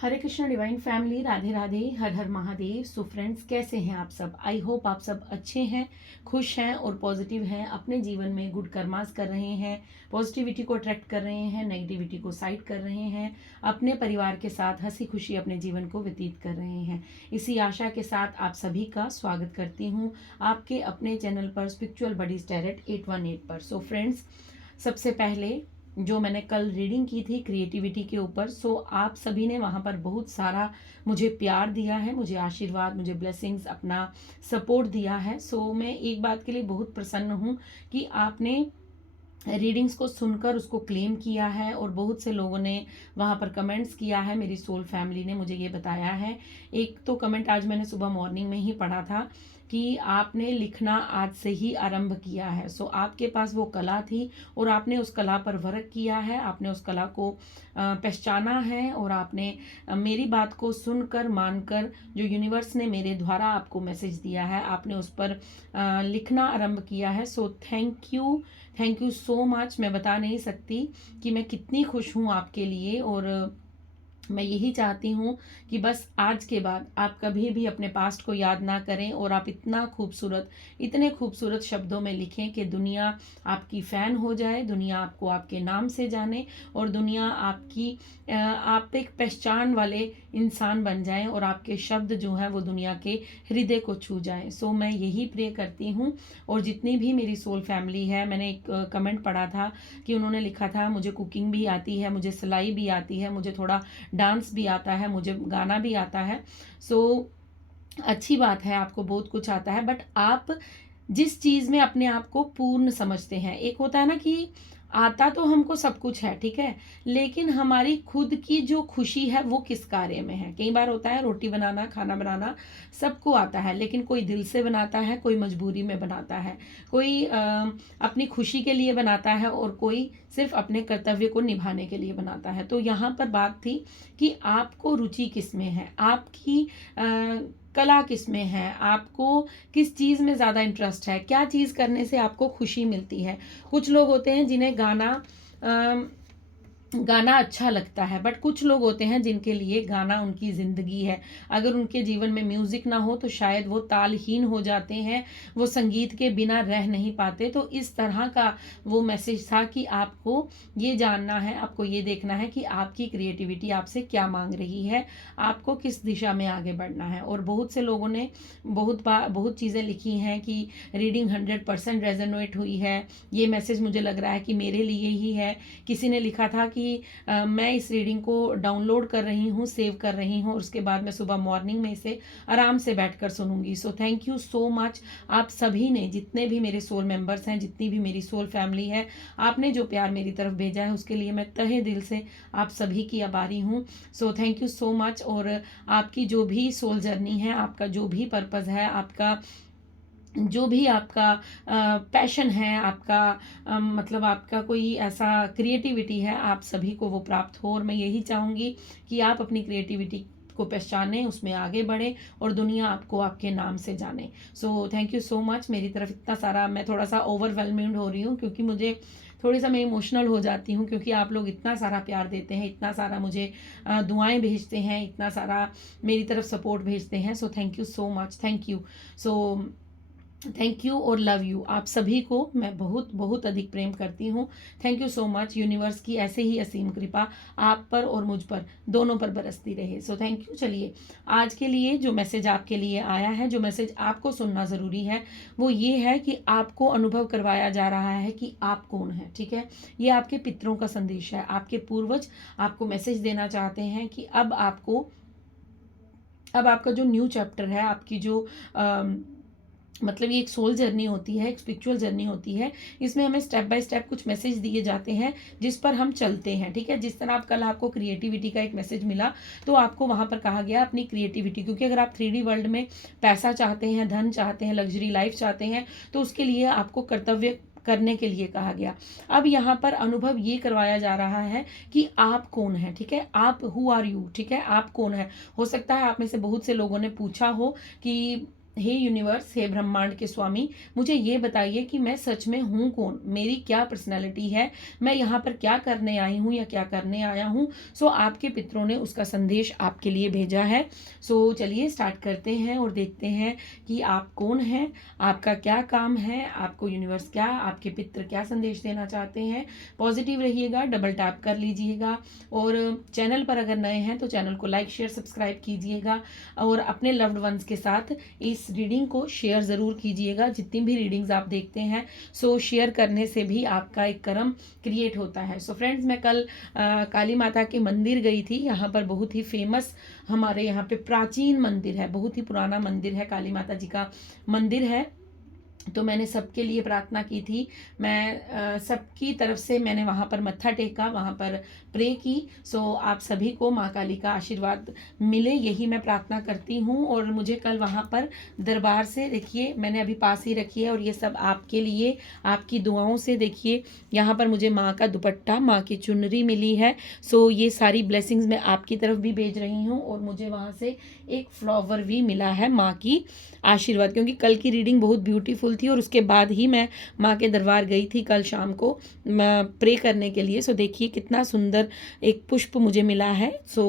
हरे Krishna divine family, Radhe Radhe, हर हर Mahadev. So friends, कैसे हैं आप सब? आई होप आप सब अच्छे हैं, खुश हैं और पॉजिटिव हैं। अपने जीवन में गुड कर्मास कर रहे हैं, पॉजिटिविटी को अट्रैक्ट कर रहे हैं, नेगेटिविटी को साइड कर रहे हैं, अपने परिवार के साथ हंसी खुशी अपने जीवन को व्यतीत कर रहे हैं। इसी आशा के साथ आप सभी का स्वागत करती हूँ आपके अपने चैनल पर, स्पिरिचुअल बडीज टैरेट 818 पर। सो फ्रेंड्स, सबसे पहले जो मैंने कल रीडिंग की थी क्रिएटिविटी के ऊपर, सो आप सभी ने वहाँ पर बहुत सारा मुझे प्यार दिया है, मुझे आशीर्वाद, मुझे ब्लेसिंग्स, अपना सपोर्ट दिया है। सो मैं एक बात के लिए बहुत प्रसन्न हूँ कि आपने रीडिंग्स को सुनकर उसको क्लेम किया है और बहुत से लोगों ने वहाँ पर कमेंट्स किया है। मेरी सोल फैमिली ने मुझे ये बताया है। एक तो कमेंट आज मैंने सुबह मॉर्निंग में ही पढ़ा था कि आपने लिखना आज से ही आरंभ किया है। सो आपके पास वो कला थी और आपने उस कला पर वर्क किया है, आपने उस कला को पहचाना है और आपने मेरी बात को सुनकर, मानकर, जो यूनिवर्स ने मेरे द्वारा आपको मैसेज दिया है, आपने उस पर लिखना आरंभ किया है। सो थैंक यू सो मच। मैं बता नहीं सकती कि मैं कितनी खुश हूँ आपके लिए। और मैं यही चाहती हूँ कि बस आज के बाद आप कभी भी अपने पास्ट को याद ना करें और आप इतने खूबसूरत शब्दों में लिखें कि दुनिया आपकी फ़ैन हो जाए, दुनिया आपको आपके नाम से जाने और दुनिया आप एक पहचान वाले इंसान बन जाएं और आपके शब्द जो हैं वो दुनिया के हृदय को छू जाएं। सो मैं यही प्रे करती हूँ। और जितनी भी मेरी सोल फैमिली है, मैंने एक कमेंट पढ़ा था कि उन्होंने लिखा था, मुझे कुकिंग भी आती है, मुझे सिलाई भी आती है, मुझे थोड़ा डांस भी आता है, मुझे गाना भी आता है। सो अच्छी बात है, आपको बहुत कुछ आता है, बट आप जिस चीज़ में अपने आप को पूर्ण समझते हैं, एक होता है ना कि आता तो हमको सब कुछ है, ठीक है, लेकिन हमारी खुद की जो खुशी है वो किस कार्य में है। कई बार होता है रोटी बनाना, खाना बनाना सबको आता है, लेकिन कोई दिल से बनाता है, कोई मजबूरी में बनाता है, कोई अपनी खुशी के लिए बनाता है और कोई सिर्फ अपने कर्तव्य को निभाने के लिए बनाता है। तो यहाँ पर बात थी कि आपको रुचि किस में है, आपकी कला किस में है, आपको किस चीज़ में ज़्यादा इंटरेस्ट है, क्या चीज़ करने से आपको खुशी मिलती है। कुछ लोग होते हैं जिन्हें गाना अच्छा लगता है, बट कुछ लोग होते हैं जिनके लिए गाना उनकी ज़िंदगी है। अगर उनके जीवन में म्यूज़िक ना हो तो शायद वो तालहीन हो जाते हैं, वो संगीत के बिना रह नहीं पाते। तो इस तरह का वो मैसेज था कि आपको ये जानना है, आपको ये देखना है कि आपकी क्रिएटिविटी आपसे क्या मांग रही है, आपको किस दिशा में आगे बढ़ना है। और बहुत से लोगों ने बहुत चीज़ें लिखी हैं कि रीडिंग 100% रेजोनेट हुई है, ये मैसेज मुझे लग रहा है कि मेरे लिए ही है। किसी ने लिखा था कि मैं इस रीडिंग को डाउनलोड कर रही हूँ, सेव कर रही हूँ और उसके बाद मैं सुबह मॉर्निंग में इसे आराम से बैठकर सुनूंगी। So thank you so much. आप सभी ने, जितने भी मेरे सोल मेंबर्स हैं, जितनी भी मेरी सोल फैमिली है, आपने जो प्यार मेरी तरफ भेजा है उसके लिए मैं तहे दिल से आप सभी की आभारी हूँ। सो थैंक यू सो मच। और आपकी जो भी सोल जर्नी है, आपका जो भी पर्पज़ है, आपका जो भी आपका पैशन है, आपका मतलब आपका कोई ऐसा क्रिएटिविटी है, आप सभी को वो प्राप्त हो। और मैं यही चाहूँगी कि आप अपनी क्रिएटिविटी को पहचानें, उसमें आगे बढ़ें और दुनिया आपको आपके नाम से जाने। सो थैंक यू सो मच। मेरी तरफ इतना सारा, मैं थोड़ा सा ओवरवेलमिंग हो रही हूँ क्योंकि मुझे थोड़ी सा मैं इमोशनल हो जाती हूँ, क्योंकि आप लोग इतना सारा प्यार देते हैं, इतना सारा मुझे दुआएं भेजते हैं, इतना सारा मेरी तरफ सपोर्ट भेजते हैं। सो thank you so much, thank you. So thank you और लव यू। आप सभी को मैं बहुत बहुत अधिक प्रेम करती हूँ। Thank you so much. Universe की ऐसे ही असीम कृपा आप पर और मुझ पर, दोनों पर बरसती रहे। सो थैंक यू। चलिए, आज के लिए जो मैसेज आपके लिए आया है, जो मैसेज आपको सुनना ज़रूरी है, वो ये है कि आपको अनुभव करवाया जा रहा है कि आप कौन है, ठीक है। ये आपके पितरों का संदेश है। आपके पूर्वज आपको मैसेज देना चाहते हैं कि अब आपका जो न्यू चैप्टर है, आपकी जो मतलब ये एक सोल जर्नी होती है, एक स्पिरिचुअल जर्नी होती है। इसमें हमें स्टेप बाय स्टेप कुछ मैसेज दिए जाते हैं जिस पर हम चलते हैं, ठीक है। जिस तरह आप कल आपको क्रिएटिविटी का एक मैसेज मिला, तो आपको वहाँ पर कहा गया अपनी क्रिएटिविटी, क्योंकि अगर आप 3D वर्ल्ड में पैसा चाहते हैं, धन चाहते हैं, लग्जरी लाइफ चाहते हैं, तो उसके लिए आपको कर्तव्य करने के लिए कहा गया। अब यहाँ पर अनुभव ये करवाया जा रहा है कि आप कौन है, ठीक है। आप हु आर यू, ठीक है, आप कौन है। हो सकता है आप में से बहुत से लोगों ने पूछा हो कि हे यूनिवर्स, हे ब्रह्मांड के स्वामी, मुझे ये बताइए कि मैं सच में हूँ कौन, मेरी क्या पर्सनैलिटी है, मैं यहाँ पर क्या करने आई हूँ या क्या करने आया हूँ। सो आपके पितरों ने उसका संदेश आपके लिए भेजा है। सो चलिए स्टार्ट करते हैं और देखते हैं कि आप कौन हैं, आपका क्या काम है, आपको यूनिवर्स क्या, आपके पितर क्या संदेश देना चाहते हैं। पॉजिटिव रहिएगा, डबल टैप कर लीजिएगा, और चैनल पर अगर नए हैं तो चैनल को लाइक शेयर सब्सक्राइब कीजिएगा, और अपने लव्ड वंस के साथ इस रीडिंग को शेयर ज़रूर कीजिएगा। जितनी भी रीडिंग्स आप देखते हैं, सो शेयर करने से भी आपका एक कर्म क्रिएट होता है। सो फ्रेंड्स, मैं कल काली माता के मंदिर गई थी। यहाँ पर बहुत ही फेमस हमारे यहाँ पे प्राचीन मंदिर है, बहुत ही पुराना मंदिर है, काली माता जी का मंदिर है। तो मैंने सबके लिए प्रार्थना की थी, मैं सबकी तरफ से मैंने वहाँ पर मत्था टेका, वहाँ पर प्रे की। सो आप सभी को माँ काली का आशीर्वाद मिले, यही मैं प्रार्थना करती हूँ। और मुझे कल वहाँ पर दरबार से, देखिए मैंने अभी पास ही रखी है, और ये सब आपके लिए, आपकी दुआओं से। देखिए यहाँ पर मुझे माँ का दुपट्टा, माँ की चुनरी मिली है। सो ये सारी ब्लेसिंग्स मैं आपकी तरफ भी भेज रही हूँ, और मुझे वहाँ से एक फ्लावर भी मिला है, माँ की आशीर्वाद, क्योंकि कल की रीडिंग बहुत ब्यूटीफुल थी। और उसके बाद ही मैं माँ के दरबार गई थी कल शाम को प्रे करने के लिए। सो देखिए कितना सुंदर एक पुष्प मुझे मिला है। सो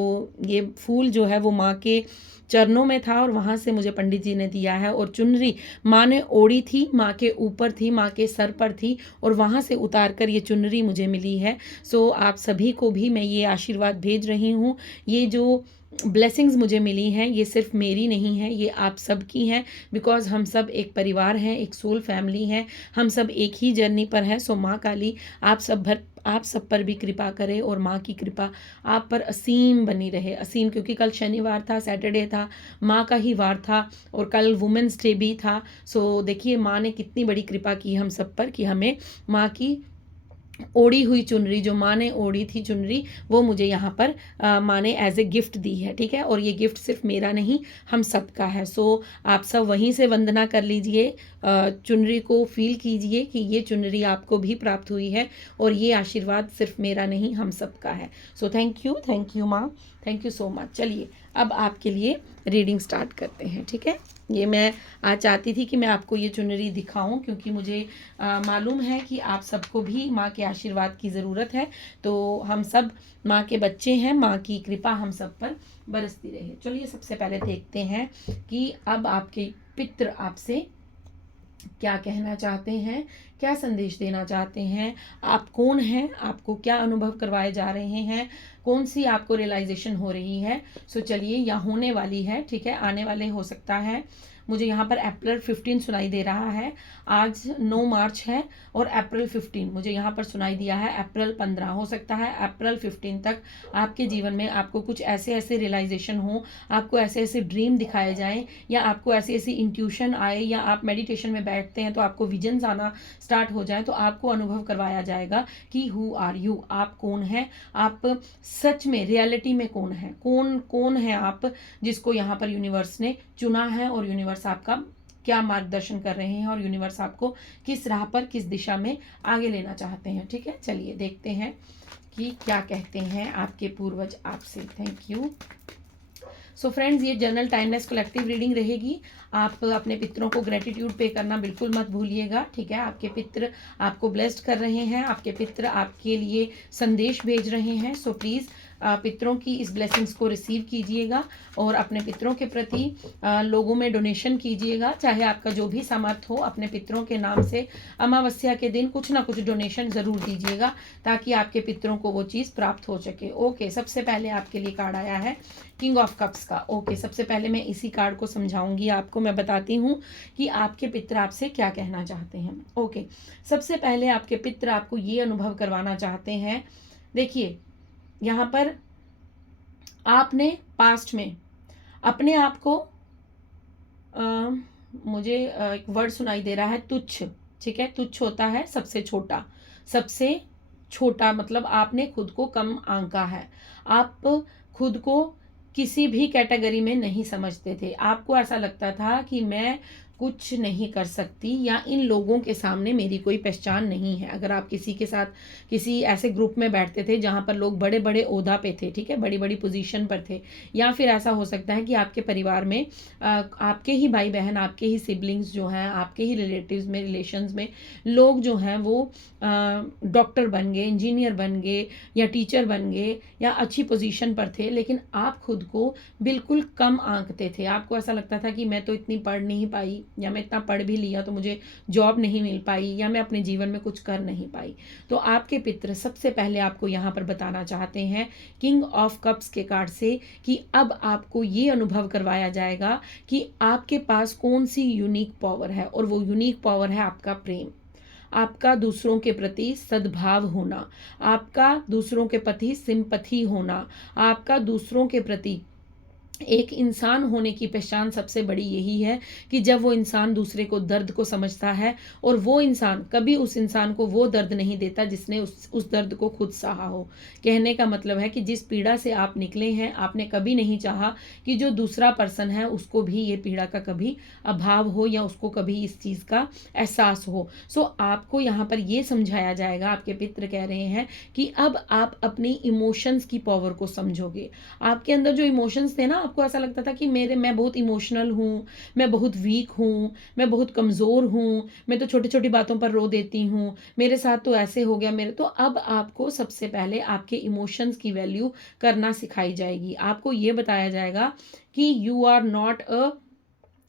ये फूल जो है वो माँ के चरणों में था, और वहाँ से मुझे पंडित जी ने दिया है। और चुनरी माँ ने ओढ़ी थी, माँ के ऊपर थी, माँ के सर पर थी, और वहाँ से उतार कर ये चुनरी मुझे मिली है। सो आप सभी को भी मैं ये आशीर्वाद भेज रही हूँ। ये जो ब्लेसिंग्स मुझे मिली हैं, ये सिर्फ मेरी नहीं है, ये आप सब की हैं, बिकॉज हम सब एक परिवार हैं, एक सोल फैमिली है, हम सब एक ही जर्नी पर हैं। सो माँ काली आप सब पर भी कृपा करे, और माँ की कृपा आप पर असीम बनी रहे, असीम। क्योंकि कल शनिवार था, सैटरडे था, माँ का ही वार था, और कल वुमेंस डे भी था। सो देखिए माँ ने कितनी बड़ी कृपा की हम सब पर, कि हमें माँ की ओढ़ी हुई चुनरी, जो माँ ने ओढ़ी थी चुनरी, वो मुझे यहाँ पर माँ ने एज ए गिफ्ट दी है, ठीक है। और ये गिफ्ट सिर्फ मेरा नहीं, हम सबका है। सो आप सब वहीं से वंदना कर लीजिए, चुनरी को फील कीजिए कि ये चुनरी आपको भी प्राप्त हुई है, और ये आशीर्वाद सिर्फ मेरा नहीं, हम सबका है। सो थैंक यू माँ, थैंक यू सो मच। चलिए अब आपके लिए रीडिंग स्टार्ट करते हैं, ठीक है। ये मैं आज चाहती थी कि मैं आपको ये चुनरी दिखाऊं, क्योंकि मुझे मालूम है कि आप सबको भी माँ के आशीर्वाद की ज़रूरत है। तो हम सब माँ के बच्चे हैं, माँ की कृपा हम सब पर बरसती रहे। चलिए सबसे पहले देखते हैं कि अब आपके पितृ आपसे क्या कहना चाहते हैं, क्या संदेश देना चाहते हैं, आप कौन हैं, आपको क्या अनुभव करवाए जा रहे हैं, कौन सी आपको रियलाइजेशन हो रही है। सो चलिए, या होने वाली है, ठीक है, आने वाले हो सकता है। मुझे यहाँ पर अप्रैल 15 सुनाई दे रहा है, आज 9 मार्च है, और अप्रैल 15 मुझे यहाँ पर सुनाई दिया है, अप्रैल 15 हो सकता है। अप्रैल 15 तक आपके जीवन में आपको कुछ ऐसे ऐसे रियलाइजेशन हो, आपको ऐसे ऐसे ड्रीम दिखाए जाएं, या आपको ऐसी ऐसी इंट्यूशन आए, या आप मेडिटेशन में बैठते हैं तो आपको विजन्स आना स्टार्ट हो जाए, तो आपको अनुभव करवाया जाएगा कि हु आर यू, आप कौन हैं, आप सच में रियलिटी में कौन है, कौन है आप, जिसको यहाँ पर यूनिवर्स ने चुना है, और यूनिवर्स आपका क्या मार्गदर्शन कर रहे हैं, और यूनिवर्स आपको किस राह पर, किस दिशा में आगे लेना चाहते हैं, ठीक है। चलिए देखते हैं कि क्या कहते हैं आपके पूर्वज आपसे। Thank you. सो फ्रेंड्स, ये जनरल टाइमलेस कलेक्टिव रीडिंग रहेगी। आप अपने पितरों को ग्रेटिट्यूड पे करना बिल्कुल मत भूलिएगा, ठीक है। आपके पितर आपको ब्लेस्ड कर रहे हैं, आपके पितर आपके लिए संदेश भेज रहे हैं। सो प्लीज़ पितरों की इस ब्लेसिंग्स को रिसीव कीजिएगा, और अपने पितरों के प्रति लोगों में डोनेशन कीजिएगा, चाहे आपका जो भी सामर्थ हो, अपने पितरों के नाम से अमावस्या के दिन कुछ ना कुछ डोनेशन ज़रूर दीजिएगा, ताकि आपके पितरों को वो चीज़ प्राप्त हो सके। ओके, सबसे पहले आपके लिए कार्ड आया है किंग ऑफ कप्स का। ओके, सबसे पहले मैं इसी कार्ड को समझाऊंगी आपको, मैं बताती हूँ कि आपके पितर आपसे क्या कहना चाहते हैं। ओके, सबसे पहले आपके पितर आपको ये अनुभव करवाना चाहते हैं। देखिए यहाँ पर आपने पास्ट में अपने आप को मुझे एक वर्ड सुनाई दे रहा है, तुच्छ, ठीक है। तुच्छ होता है सबसे छोटा, सबसे छोटा मतलब आपने खुद को कम आंका है, आप खुद को किसी भी कैटेगरी में नहीं समझते थे। आपको ऐसा लगता था कि मैं कुछ नहीं कर सकती या इन लोगों के सामने मेरी कोई पहचान नहीं है। अगर आप किसी के साथ किसी ऐसे ग्रुप में बैठते थे जहाँ पर लोग बड़े बड़े ओहदा पे थे, ठीक है, बड़ी बड़ी पोजीशन पर थे, या फिर ऐसा हो सकता है कि आपके परिवार में आपके ही भाई बहन, आपके ही सिबलिंग्स जो हैं, आपके ही रिलेटिव्स में, रिलेशंस में लोग जो हैं वो डॉक्टर बन गए, इंजीनियर बन गए या टीचर बन गए या अच्छी पोजीशन पर थे, लेकिन आप खुद को बिल्कुल कम आंकते थे। आपको ऐसा लगता था कि मैं तो इतनी पढ़ नहीं पाई, या मैं इतना पढ़ भी लिया तो मुझे जॉब नहीं मिल पाई, या मैं अपने जीवन में कुछ कर नहीं पाई। तो आपके पितर सबसे पहले आपको यहाँ पर बताना चाहते हैं किंग ऑफ कप्स के कार्ड से कि अब आपको ये अनुभव करवाया जाएगा कि आपके पास कौन सी यूनिक पावर है, और वो यूनिक पावर है आपका प्रेम, आपका दूसरों के प्रति सद्भाव होना, आपका दूसरों के प्रति सिंपथी होना, आपका दूसरों के प्रति एक इंसान होने की पहचान सबसे बड़ी यही है कि जब वो इंसान दूसरे को दर्द को समझता है, और वो इंसान कभी उस इंसान को वो दर्द नहीं देता जिसने उस दर्द को खुद सहा हो। कहने का मतलब है कि जिस पीड़ा से आप निकले हैं, आपने कभी नहीं चाहा कि जो दूसरा पर्सन है उसको भी ये पीड़ा का कभी अभाव हो या उसको कभी इस चीज़ का एहसास हो। सो आपको यहाँ पर ये समझाया जाएगा, आपके पितर कह रहे हैं कि अब आप अपनी इमोशंस की पावर को समझोगे। आपके अंदर जो इमोशंस थे ना, आपको ऐसा लगता था कि मैं बहुत इमोशनल हूँ, मैं बहुत वीक हूँ, मैं बहुत कमज़ोर हूँ, मैं तो छोटी छोटी बातों पर रो देती हूँ, मेरे साथ तो ऐसे हो गया मेरे। तो अब आपको सबसे पहले आपके इमोशंस की वैल्यू करना सिखाई जाएगी। आपको ये बताया जाएगा कि you are not a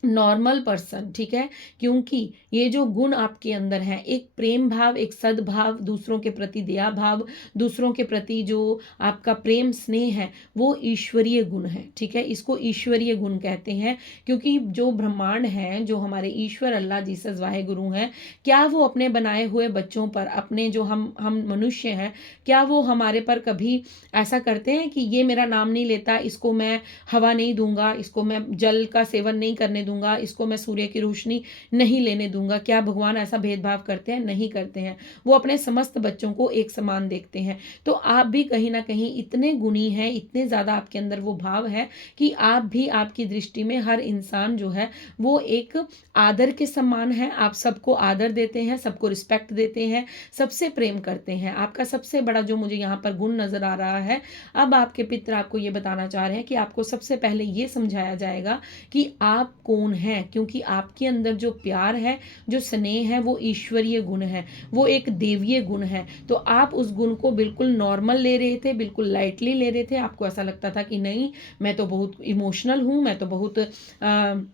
normal person, ठीक है, क्योंकि ये जो गुण आपके अंदर है, एक प्रेम भाव, एक सद्भाव, दूसरों के प्रति दया भाव, दूसरों के प्रति जो आपका प्रेम स्नेह है, वो ईश्वरीय गुण है, ठीक है। इसको ईश्वरीय गुण कहते हैं, क्योंकि जो ब्रह्मांड है, जो हमारे ईश्वर अल्लाह जीसस वाहे गुरु हैं, क्या वो अपने बनाए हुए बच्चों पर, अपने जो हम मनुष्य हैं, क्या वो हमारे पर कभी ऐसा करते हैं कि ये मेरा नाम नहीं लेता, इसको मैं हवा नहीं दूंगा, इसको मैं जल का सेवन नहीं करने दूंगा, इसको मैं सूर्य की रोशनी नहीं लेने दूंगा? क्या भगवान ऐसा भेदभाव करते हैं? नहीं करते हैं। वो अपने समस्त बच्चों को एक समान देखते हैं। तो आप भी कहीं ना कहीं इतने गुणी हैं, इतने ज़्यादा आपके अंदर वो भाव है कि आप भी, आपकी दृष्टि में हर इंसान जो है वो एक आदर के समान है। आप सबको आदर देते हैं, सबको रिस्पेक्ट देते हैं, सबसे प्रेम करते हैं। आपका सबसे बड़ा जो मुझे यहाँ पर गुण नजर आ रहा है, अब आपके पितर आपको ये बताना चाह रहे हैं कि आपको सबसे पहले ये समझाया जाएगा कि आप कौन हैं, क्योंकि आपके अंदर जो प्यार है, जो स्नेह है, वो ईश्वरीय गुण है, वो एक देवीय गुण है। तो आप उस गुण को बिल्कुल नॉर्मल ले रहे थे, बिल्कुल लाइटली ले रहे थे। आपको ऐसा लगता था कि नहीं, मैं तो बहुत इमोशनल हूँ, मैं तो बहुत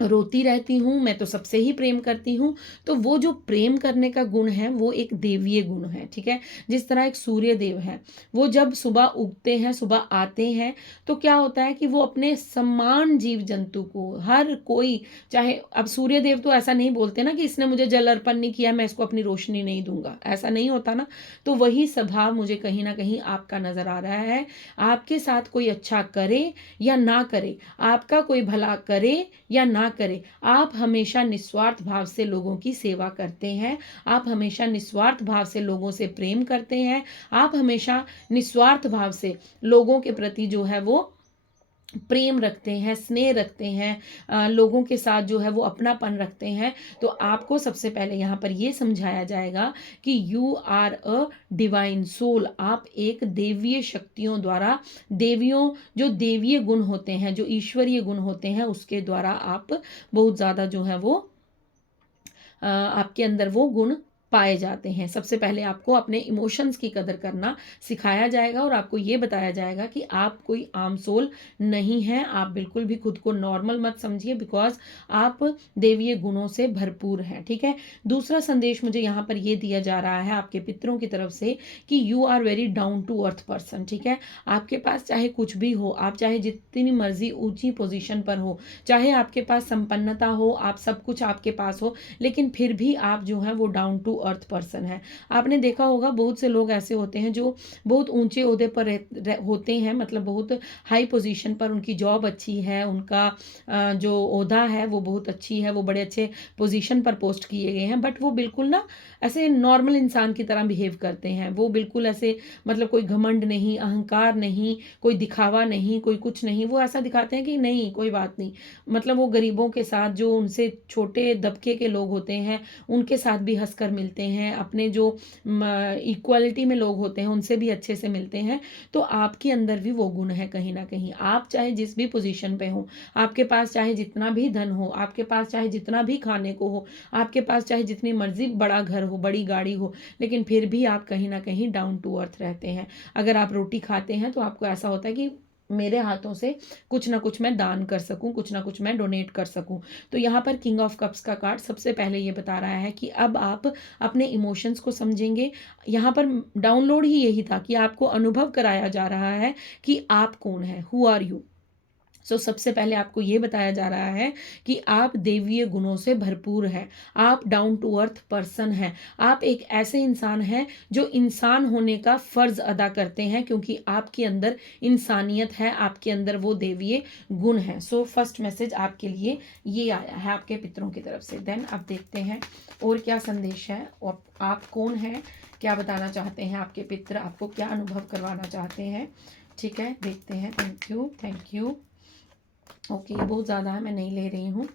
रोती रहती हूँ, मैं तो सबसे ही प्रेम करती हूँ। तो वो जो प्रेम करने का गुण है वो एक देवीय गुण है, ठीक है। जिस तरह एक सूर्य देव है, वो जब सुबह उगते हैं, सुबह आते हैं, तो क्या होता है कि वो अपने समान जीव जंतु को, हर कोई, चाहे अब सूर्य देव तो ऐसा नहीं बोलते ना कि इसने मुझे जल अर्पण नहीं किया, मैं इसको अपनी रोशनी नहीं दूंगा, ऐसा नहीं होता ना। तो वही स्वभाव मुझे कहीं ना कहीं आपका नजर आ रहा है। आपके साथ कोई अच्छा करे या ना करे, आपका कोई भला करे या ना करे, आप हमेशा निस्वार्थ भाव से लोगों की सेवा करते हैं, आप हमेशा निस्वार्थ भाव से लोगों से प्रेम करते हैं, आप हमेशा निस्वार्थ भाव से लोगों के प्रति जो है वो प्रेम रखते हैं, स्नेह रखते हैं, लोगों के साथ जो है वो अपनापन रखते हैं। तो आपको सबसे पहले यहाँ पर ये समझाया जाएगा कि you are a divine soul, आप एक देवीय शक्तियों द्वारा, देवियों, जो देवीय गुण होते हैं, जो ईश्वरीय गुण होते हैं, उसके द्वारा आप बहुत ज़्यादा जो है वो आपके अंदर वो गुण पाए जाते हैं। सबसे पहले आपको अपने इमोशंस की कदर करना सिखाया जाएगा, और आपको ये बताया जाएगा कि आप कोई आम सोल नहीं हैं। आप बिल्कुल भी खुद को नॉर्मल मत समझिए, बिकॉज आप देवीय गुणों से भरपूर हैं, ठीक है। दूसरा संदेश मुझे यहाँ पर ये दिया जा रहा है आपके पितरों की तरफ से कि you are very down to earth person, ठीक है। आपके पास चाहे कुछ भी हो, आप चाहे जितनी मर्जी ऊंची पोजीशन पर हो, चाहे आपके पास संपन्नता हो, आप सब कुछ आपके पास हो, लेकिन फिर भी आप जो है वो डाउन टू अर्थ पर्सन है। आपने देखा होगा बहुत से लोग ऐसे होते हैं जो बहुत ऊंचे ओहदे पर होते हैं, मतलब बहुत हाई पोजीशन पर, उनकी जॉब अच्छी है, उनका जो ओहदा है वो बहुत अच्छी है, वो बड़े अच्छे पोजीशन पर पोस्ट किए गए हैं, बट वो बिल्कुल ना ऐसे नॉर्मल इंसान की तरह बिहेव करते हैं। वो बिल्कुल ऐसे मतलब कोई घमंड नहीं, अहंकार नहीं, कोई दिखावा नहीं, कोई कुछ नहीं, वो ऐसा दिखाते हैं कि नहीं कोई बात नहीं। मतलब वो गरीबों के साथ, जो उनसे छोटे दबके के लोग होते हैं उनके साथ भी हंसकर मिलते हैं, अपने जो इक्वालिटी में लोग होते हैं उनसे भी अच्छे से मिलते हैं। तो आपके अंदर भी वो गुण है कहीं ना कहीं। आप चाहे जिस भी पोजीशन पे हो, आपके पास चाहे जितना भी धन हो, आपके पास चाहे जितना भी खाने को हो, आपके पास चाहे जितनी मर्जी बड़ा घर हो, बड़ी गाड़ी हो, लेकिन फिर भी आप कहीं ना कहीं डाउन टू अर्थ रहते हैं। अगर आप रोटी खाते हैं तो आपको ऐसा होता है कि मेरे हाथों से कुछ ना कुछ मैं दान कर सकूं, कुछ ना कुछ मैं डोनेट कर सकूं। तो यहाँ पर किंग ऑफ कप्स का कार्ड सबसे पहले ये बता रहा है कि अब आप अपने इमोशंस को समझेंगे। यहाँ पर डाउनलोड ही यही था कि आपको अनुभव कराया जा रहा है कि आप कौन है, हु आर यू। सबसे पहले आपको ये बताया जा रहा है कि आप देवीय गुणों से भरपूर हैं, आप डाउन टू अर्थ पर्सन हैं, आप एक ऐसे इंसान हैं जो इंसान होने का फर्ज अदा करते हैं, क्योंकि आपके अंदर इंसानियत है, आपके अंदर वो देवीय गुण है। फर्स्ट मैसेज आपके लिए ये आया है आपके पितरों की तरफ से। देन अब देखते हैं और क्या संदेश है, और आप कौन हैं, क्या बताना चाहते हैं आपके पितर, आपको क्या अनुभव करवाना चाहते हैं। ठीक है, देखते हैं। Thank you, thank you. Okay, बहुत ज़्यादा है, मैं नहीं ले रही हूँ,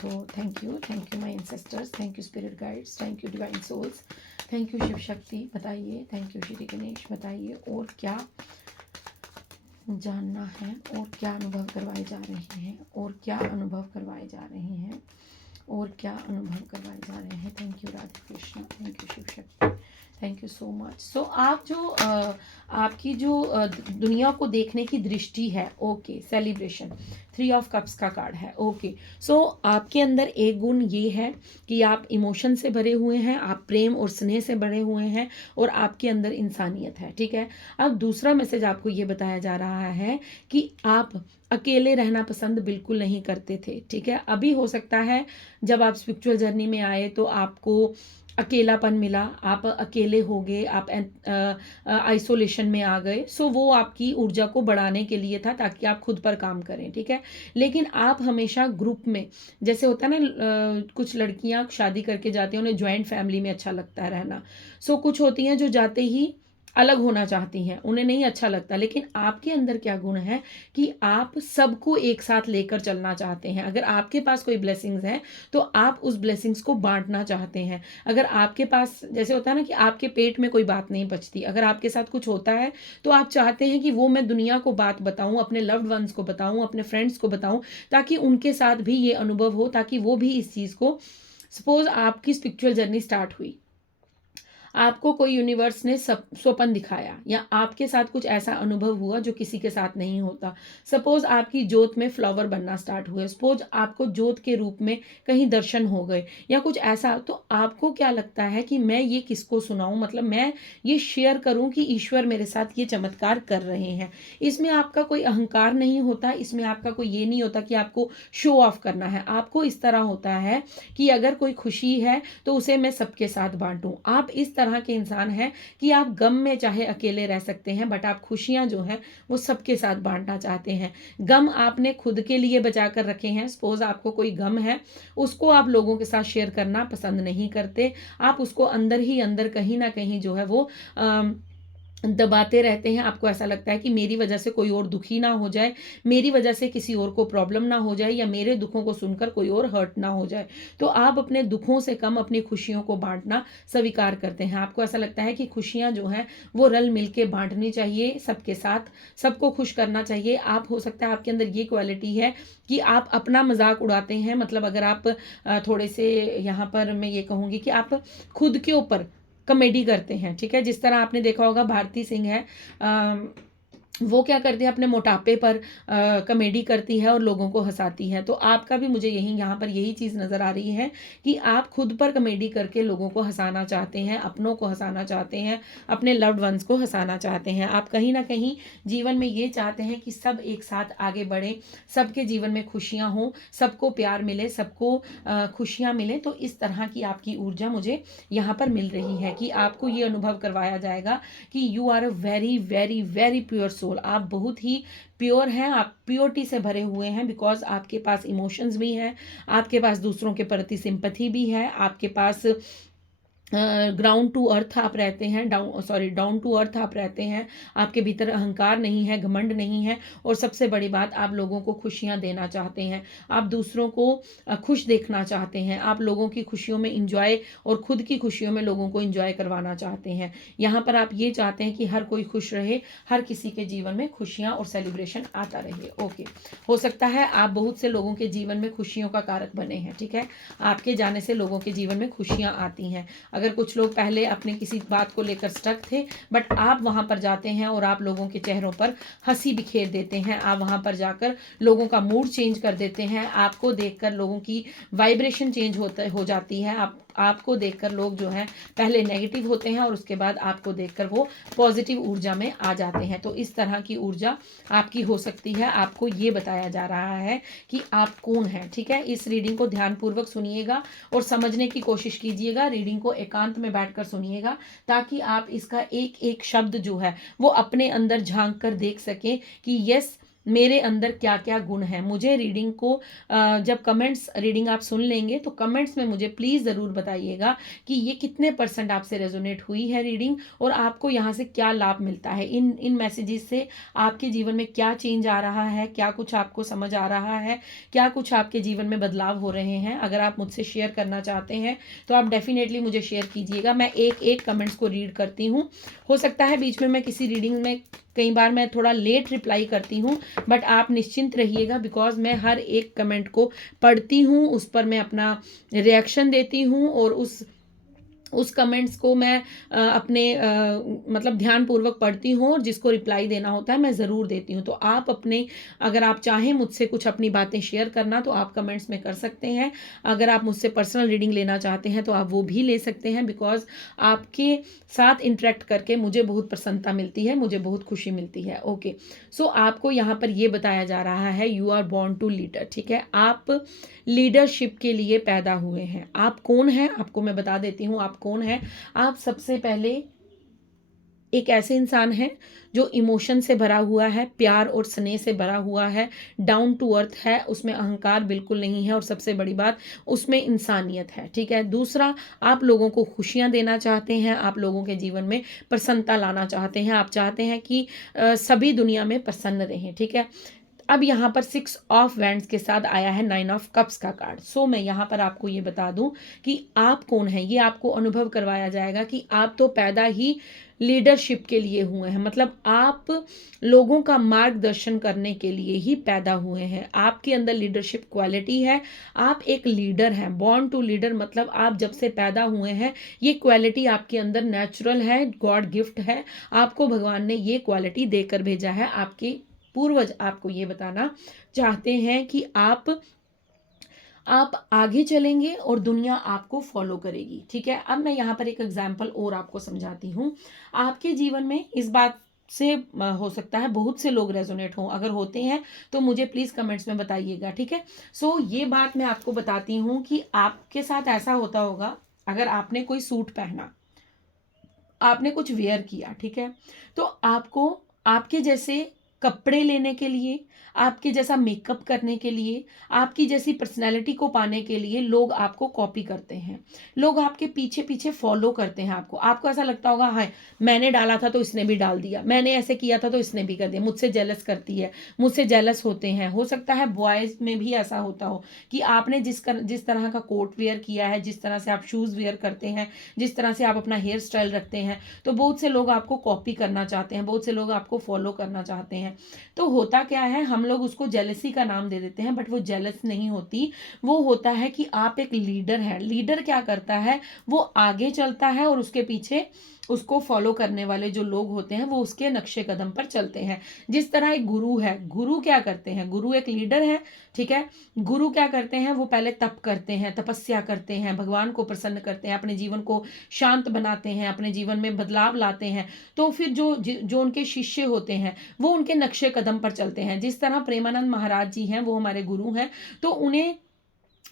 तो thank you my ancestors, thank you spirit guides, thank you divine souls, thank you Shiv Shakti, बताइए। थैंक यू श्री गणेश, बताइए और क्या जानना है, और क्या अनुभव करवाए जा रहे हैं, और क्या अनुभव करवाए जा रहे हैं, और क्या अनुभव करवाए जा रहे हैं। Thank you Radhe Krishna, thank you Shiv Shakti, thank you so much. आप जो आपकी जो दुनिया को देखने की दृष्टि है, ओके, सेलिब्रेशन, 3 ऑफ कप्स का कार्ड है। ओके, आपके अंदर एक गुण ये है कि आप इमोशन से भरे हुए हैं, आप प्रेम और स्नेह से भरे हुए हैं, और आपके अंदर इंसानियत है। ठीक है, अब दूसरा मैसेज आपको ये बताया जा रहा है कि आप अकेले रहना पसंद बिल्कुल नहीं करते थे। ठीक है, अभी हो सकता है जब आप स्पिरिचुअल जर्नी में आए तो आपको अकेलापन मिला, आप अकेले हो गए, आप आइसोलेशन में आ गए। वो आपकी ऊर्जा को बढ़ाने के लिए था, ताकि आप खुद पर काम करें। ठीक है, लेकिन आप हमेशा ग्रुप में, जैसे होता है ना, कुछ लड़कियां शादी करके जाती हैं, उन्हें ज्वाइंट फैमिली में अच्छा लगता है रहना। कुछ होती हैं जो जाते ही अलग होना चाहती हैं, उन्हें नहीं अच्छा लगता। लेकिन आपके अंदर क्या गुण है कि आप सबको एक साथ लेकर चलना चाहते हैं। अगर आपके पास कोई ब्लेसिंग्स है तो आप उस ब्लेसिंग्स को बांटना चाहते हैं। अगर आपके पास, जैसे होता है ना कि आपके पेट में कोई बात नहीं बचती, अगर आपके साथ कुछ होता है तो आप चाहते हैं कि वो मैं दुनिया को बात बताऊं, अपने लव्ड वंस को बताऊं, अपने फ्रेंड्स को बताऊं, ताकि उनके साथ भी ये अनुभव हो, ताकि वो भी इस चीज़ को, सपोज आपकी स्पिरिचुअल जर्नी स्टार्ट हुई, आपको कोई यूनिवर्स ने स्वप्न दिखाया, या आपके साथ कुछ ऐसा अनुभव हुआ जो किसी के साथ नहीं होता। सपोज आपकी जोत में फ्लावर बनना स्टार्ट हुए, सपोज आपको जोत के रूप में कहीं दर्शन हो गए या कुछ ऐसा, तो आपको क्या लगता है कि मैं ये किसको सुनाऊं, मतलब मैं ये शेयर करूं कि ईश्वर मेरे साथ ये चमत्कार कर रहे हैं। इसमें आपका कोई अहंकार नहीं होता, इसमें आपका कोई ये नहीं होता कि आपको शो ऑफ करना है। आपको इस तरह होता है कि अगर कोई खुशी है तो उसे मैं सबके साथ बांटूं। आप इस तरह के इंसान हैं कि आप गम में चाहे अकेले रह सकते हैं, बट आप खुशियां जो हैं वो सबके साथ बांटना चाहते हैं। गम आपने खुद के लिए बचा कर रखे हैं। सपोज आपको कोई गम है, उसको आप लोगों के साथ शेयर करना पसंद नहीं करते, आप उसको अंदर ही अंदर कहीं ना कहीं जो है वो दबाते रहते हैं। आपको ऐसा लगता है कि मेरी वजह से कोई और दुखी ना हो जाए, मेरी वजह से किसी और को प्रॉब्लम ना हो जाए, या मेरे दुखों को सुनकर कोई और हर्ट ना हो जाए। तो आप अपने दुखों से कम अपनी खुशियों को बांटना स्वीकार करते हैं। आपको ऐसा लगता है कि खुशियां जो हैं वो रल मिल के बांटनी चाहिए, सबके साथ, सबको खुश करना चाहिए। आप, हो सकता है आपके अंदर ये क्वालिटी है कि आप अपना मजाक उड़ाते हैं। मतलब अगर आप थोड़े से, यहाँ पर मैं ये कहूँगी कि आप खुद के ऊपर कॉमेडी करते हैं। ठीक है, जिस तरह आपने देखा होगा भारती सिंह है, वो क्या करती है, अपने मोटापे पर कॉमेडी करती है और लोगों को हंसाती है। तो आपका भी मुझे यहाँ पर यही चीज़ नज़र आ रही है कि आप खुद पर कॉमेडी करके लोगों को हंसाना चाहते हैं, अपनों को हंसाना चाहते हैं, अपने लव्ड वंस को हंसाना चाहते हैं। आप कहीं ना कहीं जीवन में ये चाहते हैं कि सब एक साथ आगे बढ़े, सबके जीवन में खुशियाँ हों, सबको प्यार मिले, सबको खुशियाँ मिले। तो इस तरह की आपकी ऊर्जा मुझे यहाँ पर मिल रही है कि आपको ये अनुभव करवाया जाएगा कि you are a very very very pure soul. आप बहुत ही प्योर हैं, आप प्योरिटी से भरे हुए हैं, बिकॉज आपके पास इमोशंस भी हैं, आपके पास दूसरों के प्रति सिंपैथी भी है, आपके पास ग्राउंड टू अर्थ आप रहते हैं, डाउन टू अर्थ आप रहते हैं। आपके भीतर अहंकार नहीं है, घमंड नहीं है, और सबसे बड़ी बात, आप लोगों को खुशियां देना चाहते हैं, आप दूसरों को खुश देखना चाहते हैं, आप लोगों की खुशियों में इंजॉय और खुद की खुशियों में लोगों को इंजॉय करवाना चाहते हैं। यहाँ पर आप ये चाहते हैं कि हर कोई खुश रहे, हर किसी के जीवन में खुशियां और सेलिब्रेशन आता रहे। ओके, हो सकता है आप बहुत से लोगों के जीवन में खुशियों का कारक बने हैं, ठीक है, आपके जाने से लोगों के जीवन में खुशियां आती हैं। अगर कुछ लोग पहले अपने किसी बात को लेकर स्टक थे, बट आप वहां पर जाते हैं और आप लोगों के चेहरों पर हंसी बिखेर देते हैं, आप वहां पर जाकर लोगों का मूड चेंज कर देते हैं, आपको देखकर लोगों की वाइब्रेशन चेंज हो जाती है। आपको देखकर लोग जो हैं पहले नेगेटिव होते हैं और उसके बाद आपको देखकर वो पॉजिटिव ऊर्जा में आ जाते हैं। तो इस तरह की ऊर्जा आपकी हो सकती है। आपको ये बताया जा रहा है कि आप कौन हैं, ठीक है। इस रीडिंग को ध्यानपूर्वक सुनिएगा और समझने की कोशिश कीजिएगा। रीडिंग को एकांत में बैठकर सुनिएगा, ताकि आप इसका एक एक शब्द जो है वो अपने अंदर झांक कर देख सकें कि यस, मेरे अंदर क्या क्या गुण हैं। मुझे रीडिंग को जब कमेंट्स रीडिंग आप सुन लेंगे तो कमेंट्स में मुझे प्लीज़ ज़रूर बताइएगा कि ये कितने % आपसे रेजोनेट हुई है रीडिंग, और आपको यहाँ से क्या लाभ मिलता है। इन मैसेजेस से आपके जीवन में क्या चेंज आ रहा है, क्या कुछ आपको समझ आ रहा है, क्या कुछ आपके जीवन में बदलाव हो रहे हैं। अगर आप मुझसे शेयर करना चाहते हैं तो आप डेफिनेटली मुझे शेयर कीजिएगा। मैं एक एक कमेंट्स को रीड करती हूँ। हो सकता है बीच में मैं किसी रीडिंग में कई बार मैं थोड़ा लेट रिप्लाई करती हूँ, बट आप निश्चिंत रहिएगा, बिकॉज मैं हर एक कमेंट को पढ़ती हूँ, उस पर मैं अपना रिएक्शन देती हूँ, और उस कमेंट्स को मैं अपने मतलब ध्यानपूर्वक पढ़ती हूँ, और जिसको रिप्लाई देना होता है मैं ज़रूर देती हूँ। तो आप अपने, अगर आप चाहें मुझसे कुछ अपनी बातें शेयर करना तो आप कमेंट्स में कर सकते हैं। अगर आप मुझसे पर्सनल रीडिंग लेना चाहते हैं तो आप वो भी ले सकते हैं, बिकॉज आपके साथ इंटरेक्ट करके मुझे बहुत प्रसन्नता मिलती है, मुझे बहुत खुशी मिलती है। ओके, सो आपको यहाँ पर ये बताया जा रहा है, you are born to leader, ठीक है। आप लीडरशिप के लिए पैदा हुए हैं। आप कौन हैं, आपको मैं बता देती हूँ आप कौन हैं। आप सबसे पहले एक ऐसे इंसान हैं जो इमोशन से भरा हुआ है, प्यार और स्नेह से भरा हुआ है, डाउन टू अर्थ है, उसमें अहंकार बिल्कुल नहीं है, और सबसे बड़ी बात उसमें इंसानियत है, ठीक है। दूसरा, आप लोगों को खुशियां देना चाहते हैं, आप लोगों के जीवन में प्रसन्नता लाना चाहते हैं, आप चाहते हैं कि सभी दुनिया में प्रसन्न रहें, ठीक है। अब यहाँ पर 6 ऑफ वैंड्स के साथ आया है 9 ऑफ कप्स का कार्ड। सो मैं यहाँ पर आपको ये बता दूं कि आप कौन हैं। ये आपको अनुभव करवाया जाएगा कि आप तो पैदा ही लीडरशिप के लिए हुए हैं, मतलब आप लोगों का मार्गदर्शन करने के लिए ही पैदा हुए हैं। आपके अंदर लीडरशिप क्वालिटी है, आप एक लीडर हैं, बॉर्न टू लीडर, मतलब आप जब से पैदा हुए हैं ये क्वालिटी आपके अंदर नेचुरल है, गॉड गिफ्ट है। आपको भगवान ने ये क्वालिटी देकर भेजा है। आपके पूर्वज आपको ये बताना चाहते हैं कि आप आगे चलेंगे और दुनिया आपको फॉलो करेगी, ठीक है। अब मैं यहाँ पर एक एग्जाम्पल और आपको समझाती हूँ। आपके जीवन में इस बात से हो सकता है बहुत से लोग रेजोनेट हों, अगर होते हैं तो मुझे प्लीज़ कमेंट्स में बताइएगा, ठीक है। सो ये बात मैं आपको बताती हूँ कि आपके साथ ऐसा होता होगा, अगर आपने कोई सूट पहना, आपने कुछ वेयर किया, ठीक है, तो आपको आपके जैसे कपड़े लेने के लिए, आपके जैसा मेकअप करने के लिए, आपकी जैसी पर्सनैलिटी को पाने के लिए लोग आपको कॉपी करते हैं, लोग आपके पीछे पीछे फॉलो करते हैं। आपको ऐसा लगता होगा, हाँ मैंने डाला था तो इसने भी डाल दिया, मैंने ऐसे किया था तो इसने भी कर दिया, मुझसे जेलस करती है, मुझसे जेलस होते हैं। हो सकता है बॉयज़ में भी ऐसा होता हो कि आपने जिस तरह का कोट वेयर किया है, जिस तरह से आप शूज़ वेयर करते हैं, जिस तरह से आप अपना हेयर स्टाइल रखते हैं, तो बहुत से लोग आपको कॉपी करना चाहते हैं, बहुत से लोग आपको फॉलो करना चाहते हैं। तो होता क्या है, हम लोग उसको जेलसी का नाम दे देते हैं, बट वो जेलस नहीं होती। वो होता है कि आप एक लीडर हैं। लीडर क्या करता है, वो आगे चलता है और उसके पीछे उसको फॉलो करने वाले जो लोग होते हैं वो उसके नक्शे कदम पर चलते हैं। जिस तरह एक गुरु है, गुरु क्या करते हैं, गुरु एक लीडर है, ठीक है। गुरु क्या करते हैं, वो पहले तप करते हैं, तपस्या करते हैं, भगवान को प्रसन्न करते हैं, अपने जीवन को शांत बनाते हैं, अपने जीवन में बदलाव लाते हैं। तो फिर जो उनके शिष्य होते हैं वो उनके नक्शे कदम पर चलते हैं। जिस तरह प्रेमानंद महाराज जी हैं, वो हमारे गुरु हैं, तो उन्हें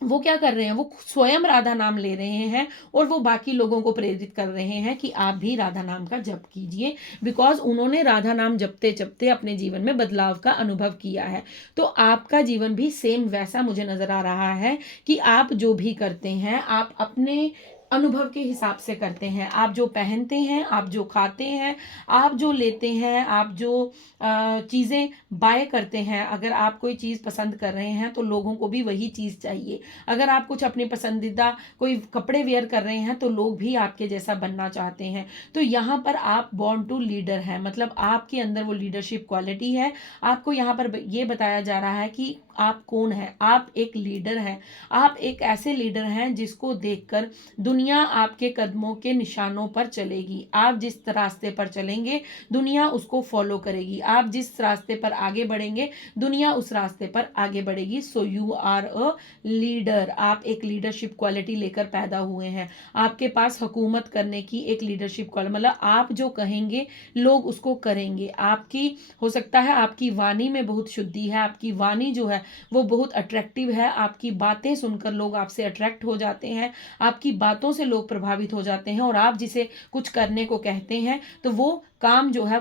वो क्या कर रहे हैं, वो स्वयं राधा नाम ले रहे हैं और वो बाकी लोगों को प्रेरित कर रहे हैं कि आप भी राधा नाम का जप कीजिए, बिकॉज उन्होंने राधा नाम जपते जपते अपने जीवन में बदलाव का अनुभव किया है। तो आपका जीवन भी सेम वैसा मुझे नजर आ रहा है कि आप जो भी करते हैं आप अपने अनुभव के हिसाब से करते हैं। आप जो पहनते हैं, आप जो खाते हैं, आप जो लेते हैं, आप जो चीज़ें बाय करते हैं, अगर आप कोई चीज़ पसंद कर रहे हैं तो लोगों को भी वही चीज़ चाहिए। अगर आप कुछ अपनी पसंदीदा कोई कपड़े वेयर कर रहे हैं तो लोग भी आपके जैसा बनना चाहते हैं। तो यहाँ पर आप बॉर्न टू लीडर हैं, मतलब आपके अंदर वो लीडरशिप क्वालिटी है। आपको यहाँ पर ये बताया जा रहा है कि आप कौन हैं, आप एक लीडर हैं। आप एक ऐसे लीडर हैं जिसको देखकर दुनिया आपके कदमों के निशानों पर चलेगी। आप जिस रास्ते पर चलेंगे दुनिया उसको फॉलो करेगी। आप जिस रास्ते पर आगे बढ़ेंगे दुनिया उस रास्ते पर आगे बढ़ेगी। So you are a leader. आप एक लीडरशिप क्वालिटी लेकर पैदा हुए हैं। आपके पास हुकूमत करने की एक लीडरशिप क्वालिटी, मतलब आप जो कहेंगे लोग उसको करेंगे। आपकी हो सकता है आपकी वाणी में बहुत शुद्धि है, आपकी वाणी जो है वो बहुत अट्रैक्टिव है, आपकी बातें सुनकर लोग आपसे अट्रैक्ट हो जाते हैं, आपकी बातों से लोग प्रभावित हो जाते हैं, और आप जिसे कुछ करने को कहते हैं तो वो काम जो है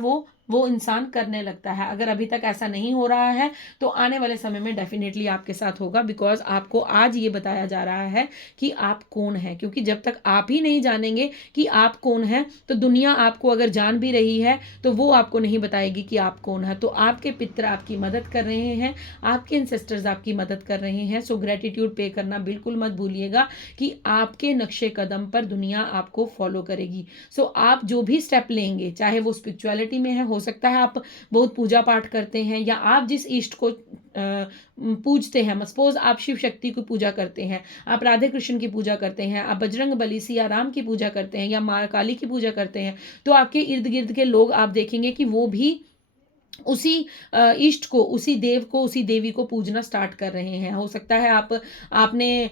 वो इंसान करने लगता है। अगर अभी तक ऐसा नहीं हो रहा है तो आने वाले समय में डेफिनेटली आपके साथ होगा, बिकॉज आपको आज ये बताया जा रहा है कि आप कौन है। क्योंकि जब तक आप ही नहीं जानेंगे कि आप कौन है तो दुनिया आपको अगर जान भी रही है तो वो आपको नहीं बताएगी कि आप कौन है। तो आपके पितर आपकी मदद कर रहे हैं, आपके एंसेस्टर्स आपकी मदद कर रहे हैं। सो ग्रेटिट्यूड पे करना बिल्कुल मत भूलिएगा कि आपके नक्शे कदम पर दुनिया आपको फॉलो करेगी। सो आप जो भी स्टेप लेंगे, चाहे वो स्पिरिचुअलिटी में है, हो सकता है आप बहुत पूजा पाठ करते हैं, या आप जिस इष्ट को पूजते हैं, सपोज आप शिव शक्ति की पूजा करते हैं, आप राधे कृष्ण की पूजा करते हैं, आप बजरंग बली सिया राम की पूजा करते हैं, या माँ काली की पूजा करते हैं, तो आपके इर्द गिर्द के लोग आप देखेंगे कि वो भी उसी इष्ट को, उसी देव को, उसी देवी को पूजना स्टार्ट कर रहे हैं। हो सकता है आपने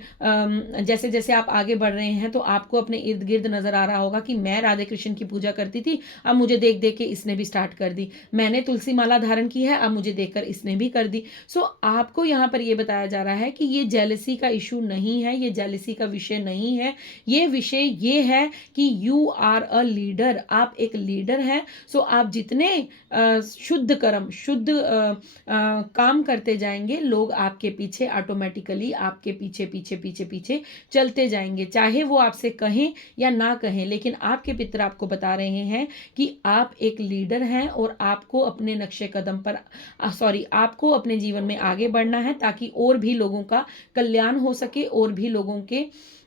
जैसे जैसे आप आगे बढ़ रहे हैं तो आपको अपने इर्द गिर्द नजर आ रहा होगा कि मैं राधे कृष्ण की पूजा करती थी, अब मुझे देख देख के इसने भी स्टार्ट कर दी। मैंने तुलसी माला धारण की है, अब मुझे देखकर इसने भी कर दी। सो आपको यहाँ पर यह बताया जा रहा है कि ये जेलसी का इशू नहीं है, ये जेलसी का विषय नहीं है। ये विषय ये है कि यू आर अ लीडर, आप एक लीडर हैं। सो आप जितने शुद्ध कर्म, शुद्ध काम करते जाएंगे, लोग आपके पीछे ऑटोमेटिकली आपके पीछे पीछे पीछे पीछे चलते जाएंगे, चाहे वो आपसे कहें या ना कहें। लेकिन आपके पितर आपको बता रहे हैं कि आप एक लीडर हैं और आपको अपने नक्शे कदम पर आपको अपने जीवन में आगे बढ़ना है ताकि और भी लोगों का कल्याण हो सके, और भी लोगों के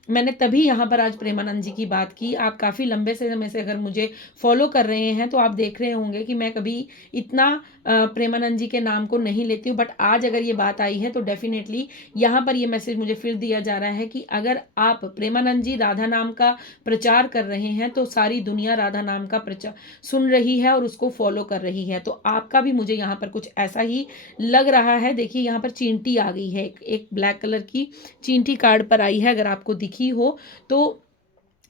मैंने तभी यहाँ पर आज प्रेमानंद जी की बात की। आप काफ़ी लंबे से समय से अगर मुझे फॉलो कर रहे हैं तो आप देख रहे होंगे कि मैं कभी इतना प्रेमानंद जी के नाम को नहीं लेती हूँ, बट आज अगर ये बात आई है तो डेफिनेटली यहाँ पर ये मैसेज मुझे फिर दिया जा रहा है कि अगर आप प्रेमानंद जी राधा नाम का प्रचार कर रहे हैं तो सारी दुनिया राधा नाम का प्रचार सुन रही है और उसको फॉलो कर रही है। तो आपका भी मुझे यहाँ पर कुछ ऐसा ही लग रहा है। देखिए यहाँ पर चींटी आ गई है, एक ब्लैक कलर की चींटी कार्ड पर आई है, अगर आपको दिखी हो तो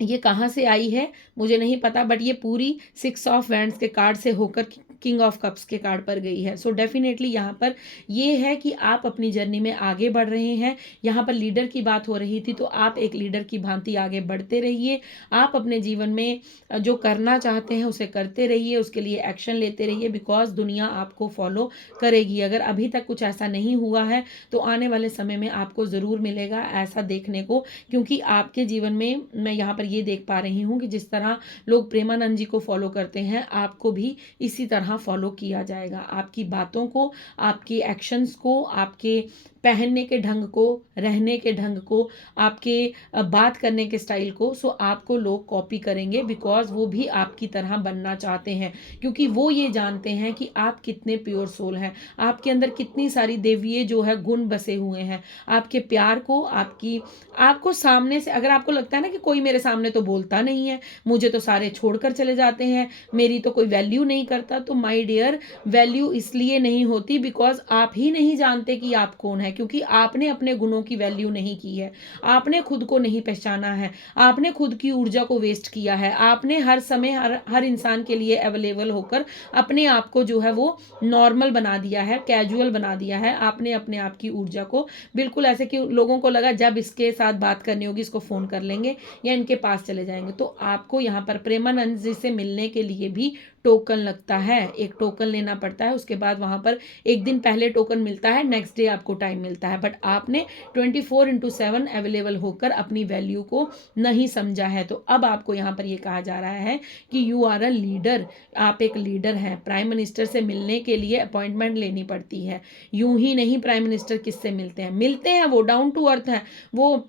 ये कहाँ से आई है मुझे नहीं पता, बट ये पूरी 6 ऑफ वैंड्स के कार्ड से होकर किंग ऑफ कप्स के कार्ड पर गई है। सो डेफिनेटली यहाँ पर ये है कि आप अपनी जर्नी में आगे बढ़ रहे हैं। यहाँ पर लीडर की बात हो रही थी, तो आप एक लीडर की भांति आगे बढ़ते रहिए। आप अपने जीवन में जो करना चाहते हैं उसे करते रहिए, उसके लिए एक्शन लेते रहिए, बिकॉज दुनिया आपको फॉलो करेगी। अगर अभी तक कुछ ऐसा नहीं हुआ है तो आने वाले समय में आपको ज़रूर मिलेगा ऐसा देखने को, क्योंकि आपके जीवन में मैं यहाँ पर ये देख पा रही हूँ कि जिस तरह लोग प्रेमानंद जी को फॉलो करते हैं, आपको भी इसी तरह तरह फॉलो किया जाएगा, आपकी बातों को, आपके एक्शंस को, आपके पहनने के ढंग को, रहने के ढंग को, आपके बात करने के स्टाइल को। सो आपको लोग कॉपी करेंगे बिकॉज वो भी आपकी तरह बनना चाहते हैं, क्योंकि वो ये जानते हैं कि आप कितने प्योर सोल हैं, आपके अंदर कितनी सारी देवीय जो है गुण बसे हुए हैं। आपके प्यार को, आपको सामने से अगर आपको लगता है ना कि कोई मेरे सामने तो बोलता नहीं है, मुझे तो सारे छोड़कर चले जाते हैं, मेरी तो कोई वैल्यू नहीं करता, तो माय डियर, वैल्यू इसलिए नहीं होती बिकॉज आप ही नहीं जानते कि आप कौन है, क्योंकि आपने अपने गुणों की वैल्यू नहीं की है, आपने खुद को नहीं पहचाना है, आपने खुद की ऊर्जा को वेस्ट किया है, आपने हर समय हर इंसान के लिए अवेलेबल होकर अपने आप को जो है वो नॉर्मल बना दिया है, कैजुअल बना दिया है। आपने अपने आप की ऊर्जा को बिल्कुल ऐसे कि लोगों को लगा जब इसके साथ बात करनी होगी इसको फोन कर लेंगे या इनके पास चले जाएंगे। तो आपको यहाँ पर प्रेमानंद जी से मिलने के लिए भी टोकन लगता है, एक टोकन लेना पड़ता है, उसके बाद वहां पर एक दिन पहले टोकन मिलता है, नेक्स्ट डे आपको टाइम मिलता है, बट आपने 24/7 अवेलेबल होकर अपनी वैल्यू को नहीं समझा है। तो अब आपको यहाँ पर ये कहा जा रहा है कि यू आर अ लीडर, आप एक लीडर हैं। प्राइम मिनिस्टर से मिलने के लिए अपॉइंटमेंट लेनी पड़ती है, यूं ही नहीं प्राइम मिनिस्टर किससे मिलते हैं वो डाउन टू अर्थ हैं, वो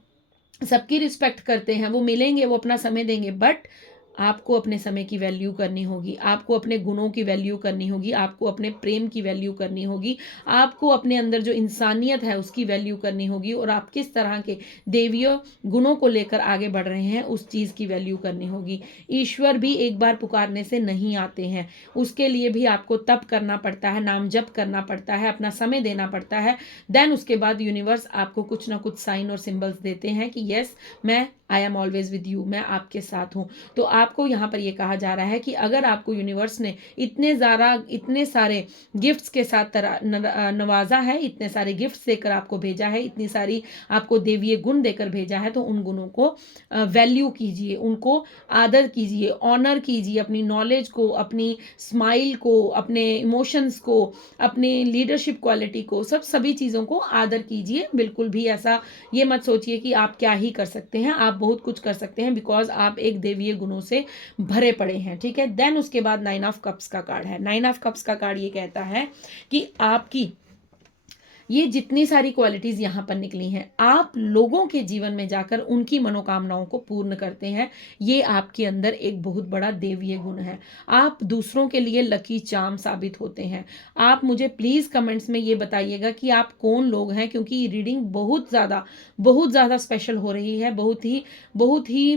सबकी रिस्पेक्ट करते हैं, वो मिलेंगे, वो अपना समय देंगे, बट आपको अपने समय की वैल्यू करनी होगी, आपको अपने गुणों की वैल्यू करनी होगी, आपको अपने प्रेम की वैल्यू करनी होगी, आपको अपने अंदर जो इंसानियत है उसकी वैल्यू करनी होगी, और आप किस तरह के देवीय गुणों को लेकर आगे बढ़ रहे हैं उस चीज़ की वैल्यू करनी होगी। ईश्वर भी एक बार पुकारने से नहीं आते हैं, उसके लिए भी आपको तप करना पड़ता है, नाम जप करना पड़ता है, अपना समय देना पड़ता है। देन उसके बाद यूनिवर्स आपको कुछ ना कुछ साइन और सिंबल्स देते हैं कि यस मैं I am always with you, मैं आपके साथ हूँ। तो आपको यहाँ पर ये कहा जा रहा है कि अगर आपको यूनिवर्स ने इतने सारे गिफ्ट्स के साथ नवाजा है, इतने सारे गिफ्ट्स देकर आपको भेजा है, इतनी सारी आपको देवीय गुण देकर भेजा है, तो उन गुणों को वैल्यू कीजिए, उनको आदर कीजिए, ऑनर कीजिए, अपनी नॉलेज को, अपनी स्माइल को, अपने इमोशंस को, अपने लीडरशिप क्वालिटी को, सभी चीज़ों को आदर कीजिए। बिल्कुल भी ऐसा ये मत सोचिए कि आप क्या ही कर सकते हैं, आप बहुत कुछ कर सकते हैं, बिकॉज आप एक देवीय गुणों से भरे पड़े हैं, ठीक है। देन उसके बाद 9 ऑफ कप्स का कार्ड है। 9 ऑफ कप्स का कार्ड ये कहता है कि आपकी ये जितनी सारी क्वालिटीज यहाँ पर निकली हैं, आप लोगों के जीवन में जाकर उनकी मनोकामनाओं को पूर्ण करते हैं। ये आपके अंदर एक बहुत बड़ा देवीय गुण है। आप दूसरों के लिए लकी चार्म साबित होते हैं। आप मुझे प्लीज कमेंट्स में ये बताइएगा कि आप कौन लोग हैं, क्योंकि रीडिंग बहुत ज़्यादा स्पेशल हो रही है, बहुत ही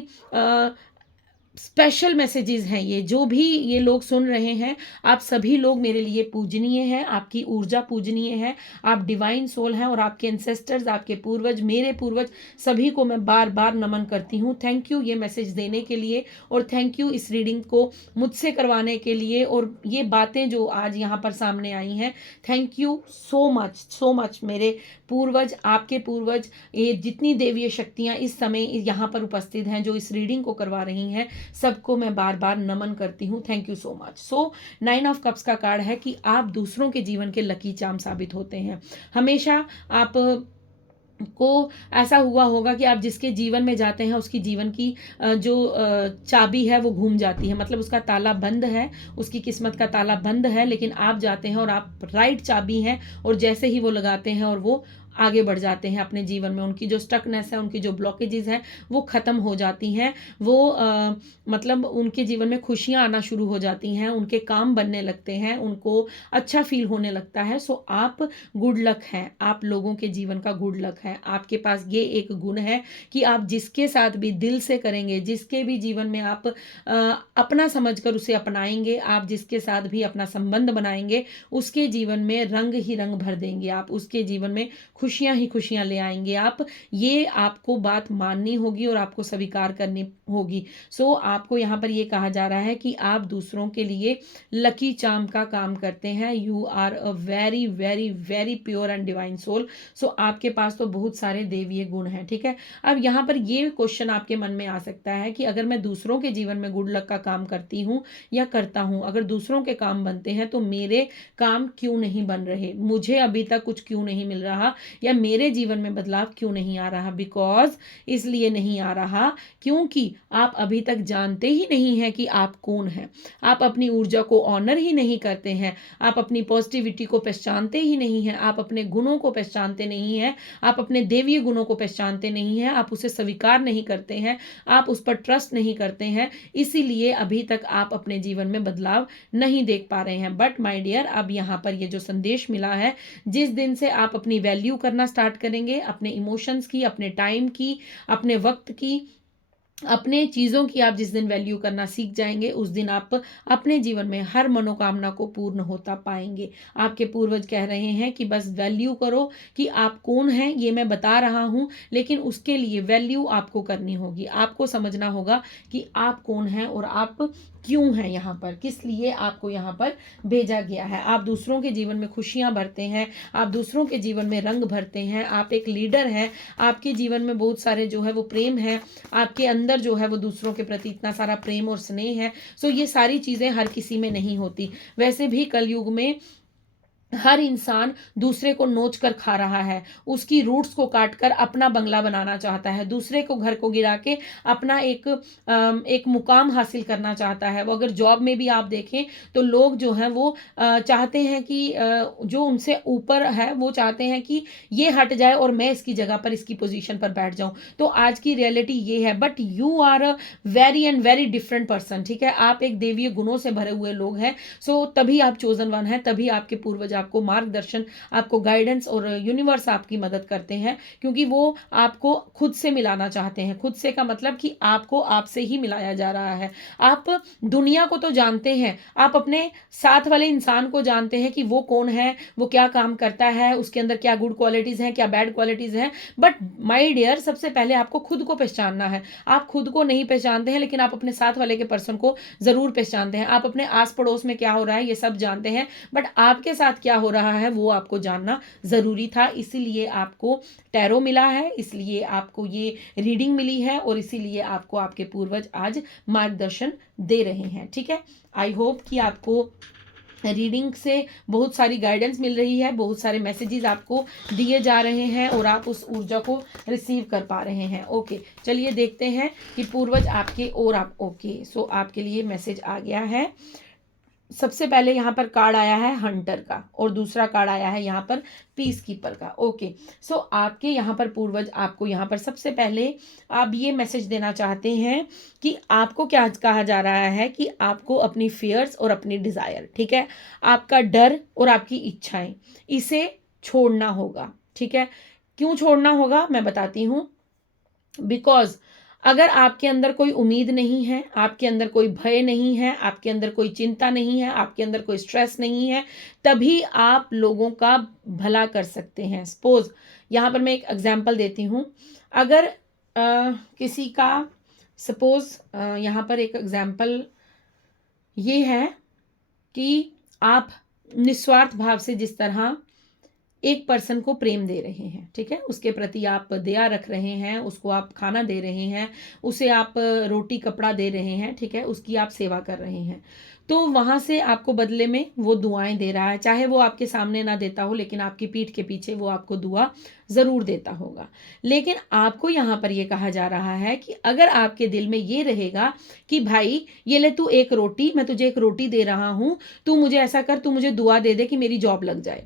स्पेशल मैसेजेस हैं ये, जो भी ये लोग सुन रहे हैं, आप सभी लोग मेरे लिए पूजनीय हैं, आपकी ऊर्जा पूजनीय है, आप डिवाइन सोल हैं, और आपके एंसेस्टर्स, आपके पूर्वज, मेरे पूर्वज, सभी को मैं बार बार नमन करती हूँ। थैंक यू ये मैसेज देने के लिए, और थैंक यू इस रीडिंग को मुझसे करवाने के लिए, और ये बातें जो आज यहाँ पर सामने आई हैं, थैंक यू सो मच मेरे पूर्वज, आपके पूर्वज, ये जितनी देवीय शक्तियाँ इस समय यहाँ पर उपस्थित हैं जो इस रीडिंग को करवा रही हैं, सबको मैं बार बार नमन करती हूँ। Thank you so much. So 9 of cups का कार्ड है कि आप दूसरों के जीवन के लकी चार्म साबित होते हैं। हमेशा आप को ऐसा हुआ होगा कि आप जिसके जीवन में जाते हैं उसकी जीवन की जो चाबी है वो घूम जाती है, मतलब उसका ताला बंद है, उसकी किस्मत का ताला बंद है, लेकिन आप जाते हैं और आप राइट चाबी हैं, और जैसे ही वो लगाते हैं और वो आगे बढ़ जाते हैं अपने जीवन में, उनकी जो स्टकनेस है, उनकी जो ब्लॉकेजेस हैं वो ख़त्म हो जाती हैं, वो मतलब उनके जीवन में खुशियाँ आना शुरू हो जाती हैं, उनके काम बनने लगते हैं, उनको अच्छा फील होने लगता है। सो आप गुड लक हैं, आप लोगों के जीवन का गुड लक है। आपके पास ये एक गुण है कि आप जिसके साथ भी दिल से करेंगे, जिसके भी जीवन में आप अपना समझकर उसे अपनाएंगे, आप जिसके साथ भी अपना संबंध बनाएंगे, उसके जीवन में रंग ही रंग भर देंगे, आप उसके जीवन में खुशियां ही खुशियां ले आएंगे। ये आपको बात माननी होगी और आपको स्वीकार करनी होगी। सो आपको यहाँ पर ये कहा जा रहा है कि आप दूसरों के लिए लकी चार्म का काम करते हैं। You are a very very very pure and divine soul. So आपके पास तो बहुत सारे देवीय गुण हैं, ठीक है। अब यहाँ पर ये क्वेश्चन आपके मन में आ सकता है कि अगर मैं दूसरों के जीवन में गुड लक का काम करती हूँ या करता हूँ, अगर दूसरों के काम बनते हैं तो मेरे काम क्यों नहीं बन रहे, मुझे अभी तक कुछ क्यों नहीं मिल रहा, या मेरे जीवन में बदलाव क्यों नहीं आ रहा? बिकॉज इसलिए नहीं आ रहा क्योंकि आप अभी तक जानते ही नहीं हैं कि आप कौन हैं। आप अपनी ऊर्जा को ऑनर ही नहीं करते हैं, आप अपनी पॉजिटिविटी को पहचानते ही नहीं हैं, आप अपने गुणों को पहचानते नहीं हैं, आप अपने देवीय गुणों को पहचानते नहीं हैं, आप उसे स्वीकार नहीं करते हैं, आप उस पर ट्रस्ट नहीं करते हैं। इसीलिए अभी तक आप अपने जीवन में बदलाव नहीं देख पा रहे हैं। बट माय डियर, अब यहाँ पर ये जो संदेश मिला है, जिस दिन से आप अपनी वैल्यू करना स्टार्ट करेंगे, अपने इमोशंस की, अपने टाइम की, अपने वक्त की, अपने चीज़ों की आप जिस दिन वैल्यू करना सीख जाएंगे, उस दिन आप अपने जीवन में हर मनोकामना को पूर्ण होता पाएंगे। आपके पूर्वज कह रहे हैं कि बस वैल्यू करो कि आप कौन हैं, ये मैं बता रहा हूँ, लेकिन उसके लिए वैल्यू आपको करनी होगी। आपको समझना होगा कि आप कौन हैं और आप क्यों हैं यहाँ पर, किस लिए आपको यहाँ पर भेजा गया है। आप दूसरों के जीवन में खुशियाँ भरते हैं, आप दूसरों के जीवन में रंग भरते हैं, आप एक लीडर हैं, आपके जीवन में बहुत सारे जो है वो प्रेम है, आपके अंदर जो है वो दूसरों के प्रति इतना सारा प्रेम और स्नेह है। सो ये सारी चीज़ें हर किसी में नहीं होती। वैसे भी कलयुग में हर इंसान दूसरे को नोच कर खा रहा है, उसकी रूट्स को काट कर अपना बंगला बनाना चाहता है, दूसरे को घर को गिरा के अपना एक मुकाम हासिल करना चाहता है। वो अगर जॉब में भी आप देखें तो लोग जो हैं वो चाहते हैं कि जो उनसे ऊपर है वो चाहते हैं कि ये हट जाए और मैं इसकी जगह पर, इसकी पोजीशन पर बैठ जाऊं। तो आज की रियलिटी ये है। But you are a very and very different person, ठीक है। आप एक देवीय गुणों से भरे हुए लोग हैं। सो तभी आप चोजन वन हैं, तभी आपके पूर्वज आपको मार्गदर्शन, आपको गाइडेंस और यूनिवर्स आपकी मदद करते हैं, क्योंकि वो आपको खुद से मिलाना चाहते हैं। खुद से का मतलब कि आपको आपसे ही मिलाया जा रहा है। आप दुनिया को तो जानते हैं, आप अपने साथ वाले इंसान को जानते हैं कि वो कौन है, वो क्या काम करता है, उसके अंदर क्या गुड क्वालिटीज हैं, क्या बैड क्वालिटीज हैं। बट माय डियर, सबसे पहले आपको खुद को पहचानना है। आप खुद को नहीं पहचानते हैं, लेकिन आप अपने साथ वाले के पर्सन को जरूर पहचानते हैं। आप अपने आस पड़ोस में क्या हो रहा है ये सब जानते हैं, बट आपके साथ क्या हो रहा है वो आपको जानना जरूरी था। इसीलिए आपको टैरो मिला है, इसलिए आपको ये रीडिंग मिली है और इसीलिए आपको आपके पूर्वज आज मार्गदर्शन दे रहे हैं। ठीक है, आई होप कि आपको रीडिंग से बहुत सारी गाइडेंस मिल रही है, बहुत सारे मैसेजेस आपको दिए जा रहे हैं और आप उस ऊर्जा को रिसीव कर पा रहे हैं। ओके, चलिए देखते हैं कि पूर्वज आपके और आप ओके सो आपके लिए मैसेज आ गया है। सबसे पहले यहाँ पर कार्ड आया है हंटर का और दूसरा कार्ड आया है यहाँ पर पीस कीपर का। ओके, सो आपके यहाँ पर पूर्वज आपको यहाँ पर सबसे पहले आप ये मैसेज देना चाहते हैं कि आपको क्या कहा जा रहा है कि आपको अपनी फियर्स और अपनी डिज़ायर, ठीक है, आपका डर और आपकी इच्छाएं, इसे छोड़ना होगा। ठीक है, क्यों छोड़ना होगा मैं बताती हूँ। बिकॉज अगर आपके अंदर कोई उम्मीद नहीं है, आपके अंदर कोई भय नहीं है, आपके अंदर कोई चिंता नहीं है, आपके अंदर कोई स्ट्रेस नहीं है, तभी आप लोगों का भला कर सकते हैं। सपोज यहाँ पर मैं एक एग्जांपल देती हूँ। अगर किसी का सपोज यहाँ पर एक एग्जांपल ये है कि आप निस्वार्थ भाव से जिस तरह एक पर्सन को प्रेम दे रहे हैं, ठीक है, उसके प्रति आप दया रख रहे हैं, उसको आप खाना दे रहे हैं, उसे आप रोटी कपड़ा दे रहे हैं, ठीक है, उसकी आप सेवा कर रहे हैं, तो वहां से आपको बदले में वो दुआएं दे रहा है। चाहे वो आपके सामने ना देता हो, लेकिन आपकी पीठ के पीछे वो आपको दुआ जरूर देता होगा। लेकिन आपको यहाँ पर ये कहा जा रहा है कि अगर आपके दिल में ये रहेगा कि भाई ये ले तू एक रोटी, मैं तुझे एक रोटी दे रहा हूं, तू मुझे ऐसा कर, तू मुझे दुआ दे दे कि मेरी जॉब लग जाए,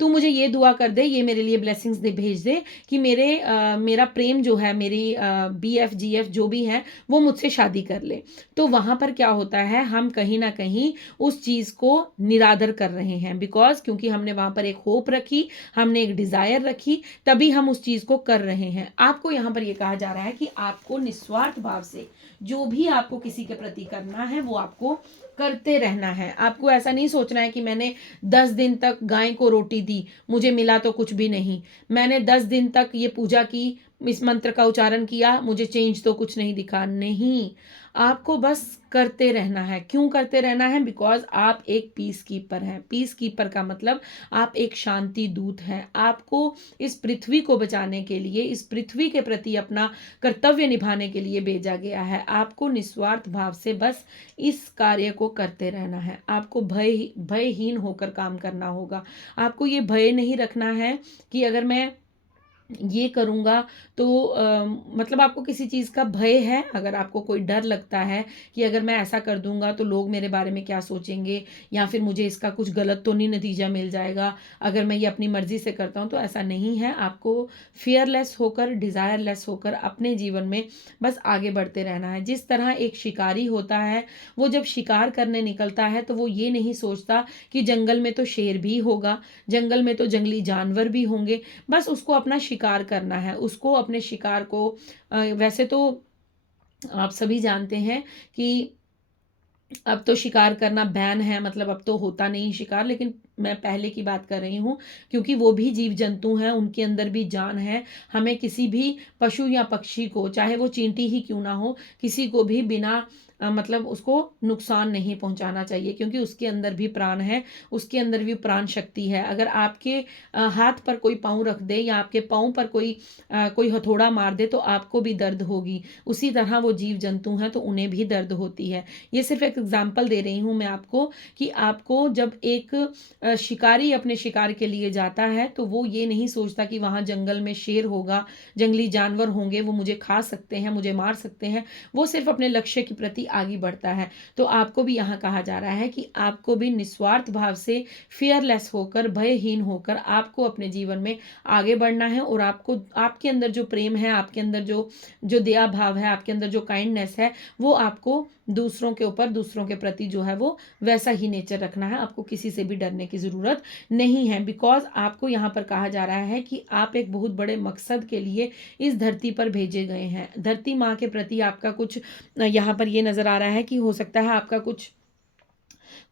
तू मुझे ये दुआ कर दे, ये मेरे लिए ब्लेसिंग्स दे भेज दे कि मेरा प्रेम जो है, मेरी BF GF जो भी है वो मुझसे शादी कर ले। तो वहां पर क्या होता है, हम कहीं ना कहीं उस चीज को निरादर कर रहे हैं। बिकॉज क्योंकि हमने वहां पर एक होप रखी, हमने एक डिजायर रखी, तभी हम उस चीज को कर रहे हैं। आपको यहाँ पर यह कहा जा रहा है कि आपको निस्वार्थ भाव से जो भी आपको किसी के प्रति करना है वो आपको करते रहना है। आपको ऐसा नहीं सोचना है कि मैंने 10 दिन तक गाय को रोटी दी, मुझे मिला तो कुछ भी नहीं, मैंने 10 दिन तक ये पूजा की, इस मंत्र का उच्चारण किया, मुझे चेंज तो कुछ नहीं दिखा। नहीं, आपको बस करते रहना है। क्यों करते रहना है? बिकॉज आप एक पीस कीपर हैं। पीस कीपर का मतलब आप एक शांति दूत हैं। आपको इस पृथ्वी को बचाने के लिए, इस पृथ्वी के प्रति अपना कर्तव्य निभाने के लिए भेजा गया है। आपको निस्वार्थ भाव से बस इस कार्य को करते रहना है। आपको भयहीन होकर काम करना होगा। आपको ये भय नहीं रखना है कि अगर मैं ये करूँगा तो मतलब आपको किसी चीज़ का भय है, अगर आपको कोई डर लगता है कि अगर मैं ऐसा कर दूँगा तो लोग मेरे बारे में क्या सोचेंगे, या फिर मुझे इसका कुछ गलत तो नहीं नतीजा मिल जाएगा अगर मैं ये अपनी मर्ज़ी से करता हूँ, तो ऐसा नहीं है। आपको फ़ियरलेस होकर, डिज़ायरलेस होकर अपने जीवन में बस आगे बढ़ते रहना है। जिस तरह एक शिकारी होता है, वो जब शिकार करने निकलता है तो वो ये नहीं सोचता कि जंगल में तो शेर भी होगा, जंगल में तो जंगली जानवर भी होंगे, बस उसको अपना शिकार करना है, उसको अपने शिकार को वैसे तो आप सभी जानते हैं कि अब तो शिकार करना बैन है, मतलब अब तो होता नहीं शिकार, लेकिन मैं पहले की बात कर रही हूँ, क्योंकि वो भी जीव जंतु हैं, उनके अंदर भी जान है। हमें किसी भी पशु या पक्षी को, चाहे वो चींटी ही क्यों ना हो, किसी को भी बिना मतलब उसको नुकसान नहीं पहुंचाना चाहिए, क्योंकि उसके अंदर भी प्राण है, उसके अंदर भी प्राण शक्ति है। अगर आपके हाथ पर कोई पाँव रख दे या आपके पाँव पर कोई हथौड़ा मार दे तो आपको भी दर्द होगी। उसी तरह वो जीव जंतु हैं तो उन्हें भी दर्द होती है। ये सिर्फ एक एग्जाम्पल दे रही हूँ मैं आपको, कि आपको जब एक शिकारी अपने शिकार के लिए जाता है तो वो ये नहीं सोचता कि वहाँ जंगल में शेर होगा, जंगली जानवर होंगे, वो मुझे खा सकते हैं, मुझे मार सकते हैं। वो सिर्फ अपने लक्ष्य के प्रति आगे बढ़ता है। तो आपको भी यहाँ कहा जा रहा है कि आपको भी निस्वार्थ भाव से, फियरलेस होकर, भयहीन होकर आपको अपने जीवन में आगे बढ़ना है, और आपको आपके अंदर जो प्रेम है, आपके अंदर जो जो दया भाव है, आपके अंदर जो काइंडनेस है, वो आपको दूसरों के ऊपर, दूसरों के प्रति जो है वो वैसा ही नेचर रखना है। आपको किसी से भी डरने की ज़रूरत नहीं है, बिकॉज आपको यहाँ पर कहा जा रहा है कि आप एक बहुत बड़े मकसद के लिए इस धरती पर भेजे गए हैं। धरती माँ के प्रति आपका कुछ यहाँ पर ये नज़र आ रहा है कि हो सकता है आपका कुछ